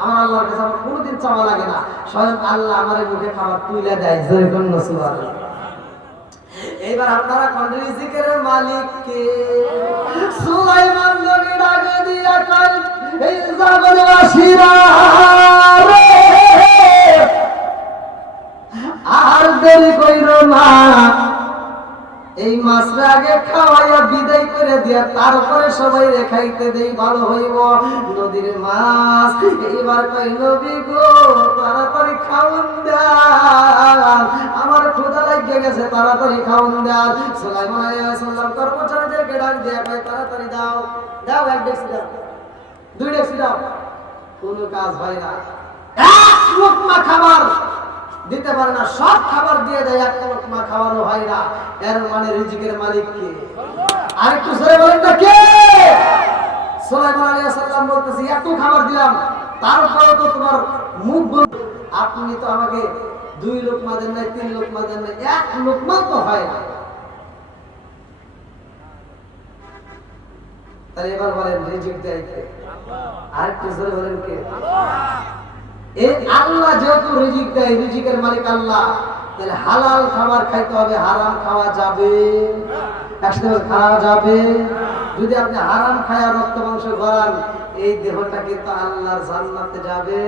আমার আল্লাহর কাছে আমার কোনোদিন চাওয়া লাগে না, স্বয়ং আল্লাহ আমার মুখে খাবার তুলে দেয়, জয় কন্যা সুবহানাল্লাহ। এইবার আপনারা কোন রিজিকের মালিক কে? সুলাইমান নবী ডাকে দিয়া কয়, এই জগৎবাসীরা রে, আর দেরি কইরো না, এই মাছটা আগে খাওয়াইয়া বিদায় করে দিয়া তারপরে সবাই খাইতে দেই, ভালো হইব। নদীর মাছ এইবার কই, নবী গো, তাড়াতাড়ি খাওন দেন, আমার ক্ষুধা লাগে গেছে, তাড়াতাড়ি খাওন দেন। সুলাইমান আলাইহিস সালাম কর্মচারীদেরকে ডাক দিয়া কয়, তাড়াতাড়ি দাও, দাও, 1 ডেকসি দাও, 2 ডেকসি দাও। কোনো কাজ হয় না, এক লোকমা খাবার দিতে পারে না, সব খাবার দিয়ে দেয়, একটা লোকমা খাবারও হয় না। এর মানে রিজিকের মালিক কে? আরেকটু জোরে বলেন না, কে? সুলাইমান আলাইহিস সালাম বলতেছে, এত খাবার দিলাম, তারপরেও তো তোমার মুখ বন্ধ, আপনি তো আমাকে 2 লোকমা দেন নাই, 3 লোকমা দেন নাই, 1 লোকমা তো হয় না। তাহলে এবার বলেন, রিজিক দেয় কে? আরেকটু জোরে বলেন, কে? এই আল্লাহ যেহেতু রিজিক দেয়, রিজিকের মালিক আল্লাহ, তাহলে হালাল খাবার খাইতে হবে, হারাম খাওয়া যাবে? একসাথে খাওয়া যাবে? যদি আপনি হারাম খায়া রক্ত মাংস গড়ান, এই দেহটা কিন্তু আল্লাহর জান্নাতে যাবে।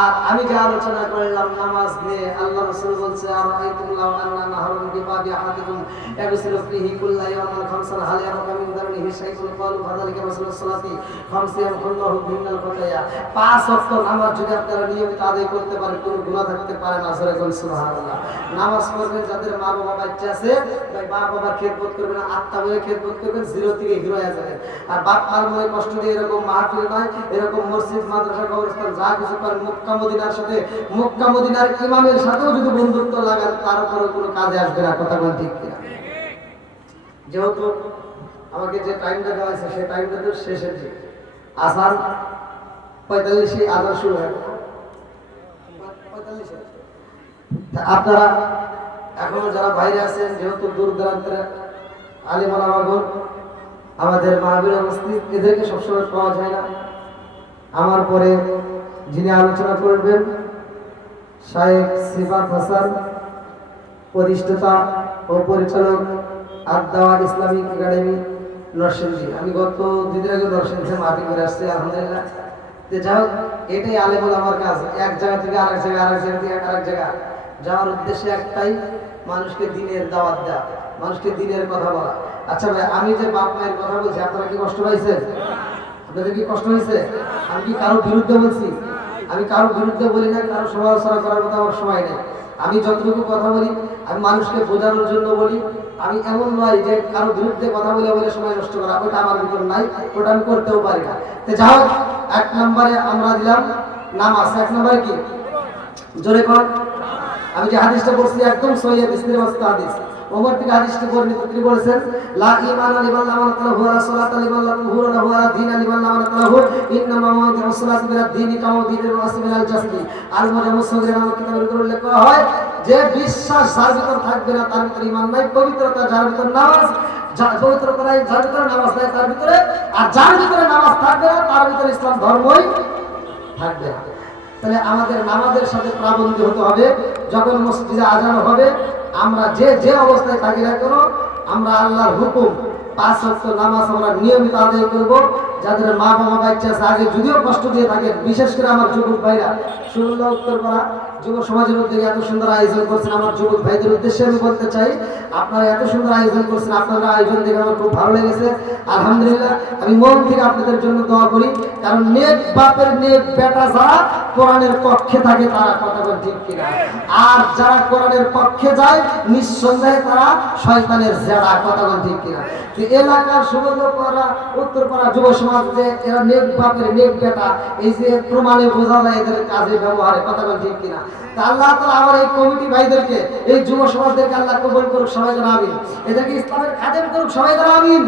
আর আমি যে আলোচনা করলাম নামাজ নিয়ে, আল্লাহ রাসূল বলছে, আর আইতুল্লাহ আন্না নাহরুন বিবাবি আহাদিকুম ইয়াগসিলু ফিহি কুল্লা ইয়াওমিন খামসান হাল ইয়াবকা মিন দারনিহি শাইউন ক্বালু ফাযালিকা মাসলুস সালাতি খামসিয়াম কুল্লাহু মিনাল খাতায়া। 5 ওয়াক্ত নামাজ যদি আপনারা নিয়মিত আদায় করতে পারেন, কোনো গুনাহ থাকতে পারে না, জোরে বলুন সুবহানাল্লাহ। নামাজ পড়বেন, যাদের মা বাবা বাচ্চা আছে, ভাই মা বাবার খেদমত করবেন, আত্মা বলে খেদমত করবেন, জিরো থেকে হিরো হয়ে যাবেন। আর বাপ মার মনে কষ্ট দিয়ে এরকম মাহফিল নয়, এরকম মসজিদ, মাদ্রাসা, কবরস্থান যা কিছু করেন, মক্কা মদিনার সাথে, মক্কা মদিনার ইমামের সাথেও যদি বন্ধুত্ব লাগান, তারপরে কোনো কাজে আসবে না, কথা বল ঠিক কিনা? যেহেতু আমাকে যে টাইমটা দেওয়া হয়েছে, সেই টাইমটা তো শেষের দিকে, আসান 45 আজান শুরু হয়, 45। আপনারা এখনো যারা বাইরে আছেন, যেহেতু দূর দূরান্তের আলিম ওলামাগণ, আমাদের মাহফিলে উপস্থিত, এদেরকে সবসময় পাওয়া যায় না। আমার পরে যিনি আলোচনা করবেন, শায়েখ সিফাত হাসান, প্রতিষ্ঠাতা ও পরিচালক আদ-দাওয়া ইসলামিক একাডেমি নরসিংদী। আমি গত 2 দিন আগে নরসিংদীতে মাহফিল করে আসছি, আলহামদুলিল্লাহ। যাই হোক, এটাই আলেম ওলামার কাজ, এক জায়গা থেকে আরেক জায়গা, আরেক জায়গা থেকে আরেক জায়গা যাওয়ার উদ্দেশ্যে একটাই, মানুষকে দ্বীনের দাওয়াত দেওয়া, মানুষকে দ্বীনের কথা বলা। আচ্ছা ভাই, আমি যে বাপ মায়ের কথা বলছি, আপনারা কি কষ্ট পাইছেন? আপনাদের কি কষ্ট হয়েছে? আমি কি কারো বিরুদ্ধে বলছি? আমি কারো বিরুদ্ধে বলি না, কারো সমালোচনা করার মতো আমার সময় নেই। আমি যতটুকু কথা বলি, আমি মানুষকে বোঝানোর জন্য বলি। আমি এমন নয় যে কারো বিরুদ্ধে কথা বলে বলে সময় নষ্ট করা, ওটা আমার ভিতর নাই, ওটা আমি করতেও পারি না। তো যাই হোক, 1 নম্বরে আমরা দিলাম নামাজ। 1 নম্বরে কি? জোরে কর। আমি যে হাদিসটা পড়ছি, একদম সহিহ ইসলামের হাদিস। ওমর থেকে হাদিসটি বর্ণিত, তিনি বলেছেন, লা ঈমান লিমান লা আমানাতা লাহু ওয়া লা সালাতা লিমান লা তুহুরা লাহু ওয়া লা দীনা লিমান লা আমানাতা লাহু ইন্নামা মাওয়াদিউস সালাতি মিনাদ দীনি কামাওয়াদিনুল রাসি মিনাল জাসদি। আল মুজাম্মুস সগীর নামক কিতাবের ভিতরে উল্লেখ করা হয় যে বিশ্বাস যার ভিতর থাকবে না, তার ভিতরে ঈমান নাই। পবিত্রতা যার ভিতর নামাজ, পবিত্রতা নাই যার ভিতরে নামাজ নাই, তার ভিতরে, আর যার ভিতরে নামাজ থাকবে না, তার ভিতরে ইসলাম ধর্মই থাকবে না। তাহলে আমাদের নামাজের সাথে প্রাবন্ধিক হতে হবে। যখন মসজিদে আজান হবে, আমরা যে যে অবস্থায় থাকি না কেন, আমরা আল্লাহর হুকুম 5 ওয়াক্ত নামাজ আমরা নিয়মিত আদায় করব। যাদের মা বাবা বাচ্চা আছে আগে যদিও কষ্ট দিয়ে থাকেন, বিশেষ করে আমার যুবক ভাইরা সুন্দর উত্তরপাড়া যুব সমাজের উদ্যোগে এত সুন্দর আয়োজন করছেন, আমার যুবক ভাইদের উদ্দেশ্যে আমি বলতে চাই আপনারা এত সুন্দর আয়োজন করছেন, আপনাদের আয়োজন দেখে আমার খুব ভালো লেগেছে। আলহামদুলিল্লাহ, আমি মন থেকে আপনাদের জন্য দোয়া করি, কারণ নেক বাপের নেক বেটা যারা কোরআনের পক্ষে থাকে তারা কথা বলে ঠিক কিনা, আর যারা কোরআনের পক্ষে যায় নিঃসন্দেহে তারা শয়তানের জেরা, কথা বলে ঠিক কিনা। তো এলাকার সুবর্ণপাড়া উত্তরপাড়া যুব সমাজ যে এরা নেক বাপের নেক বেটা, এই যে প্রমাণে বোঝা যায় এদের কাজে ব্যবহারে, কথা বলে ঠিক কিনা। তা আল্লাহ তাআলা আমার এই কমিটি ভাইদেরকে, এই যুব সমাজদেরকে আল্লাহ কবুল করুক, সবাই যেন আমিন। এদেরকে ইসলামের খাদেম করুক, সবাই যেন আমিন।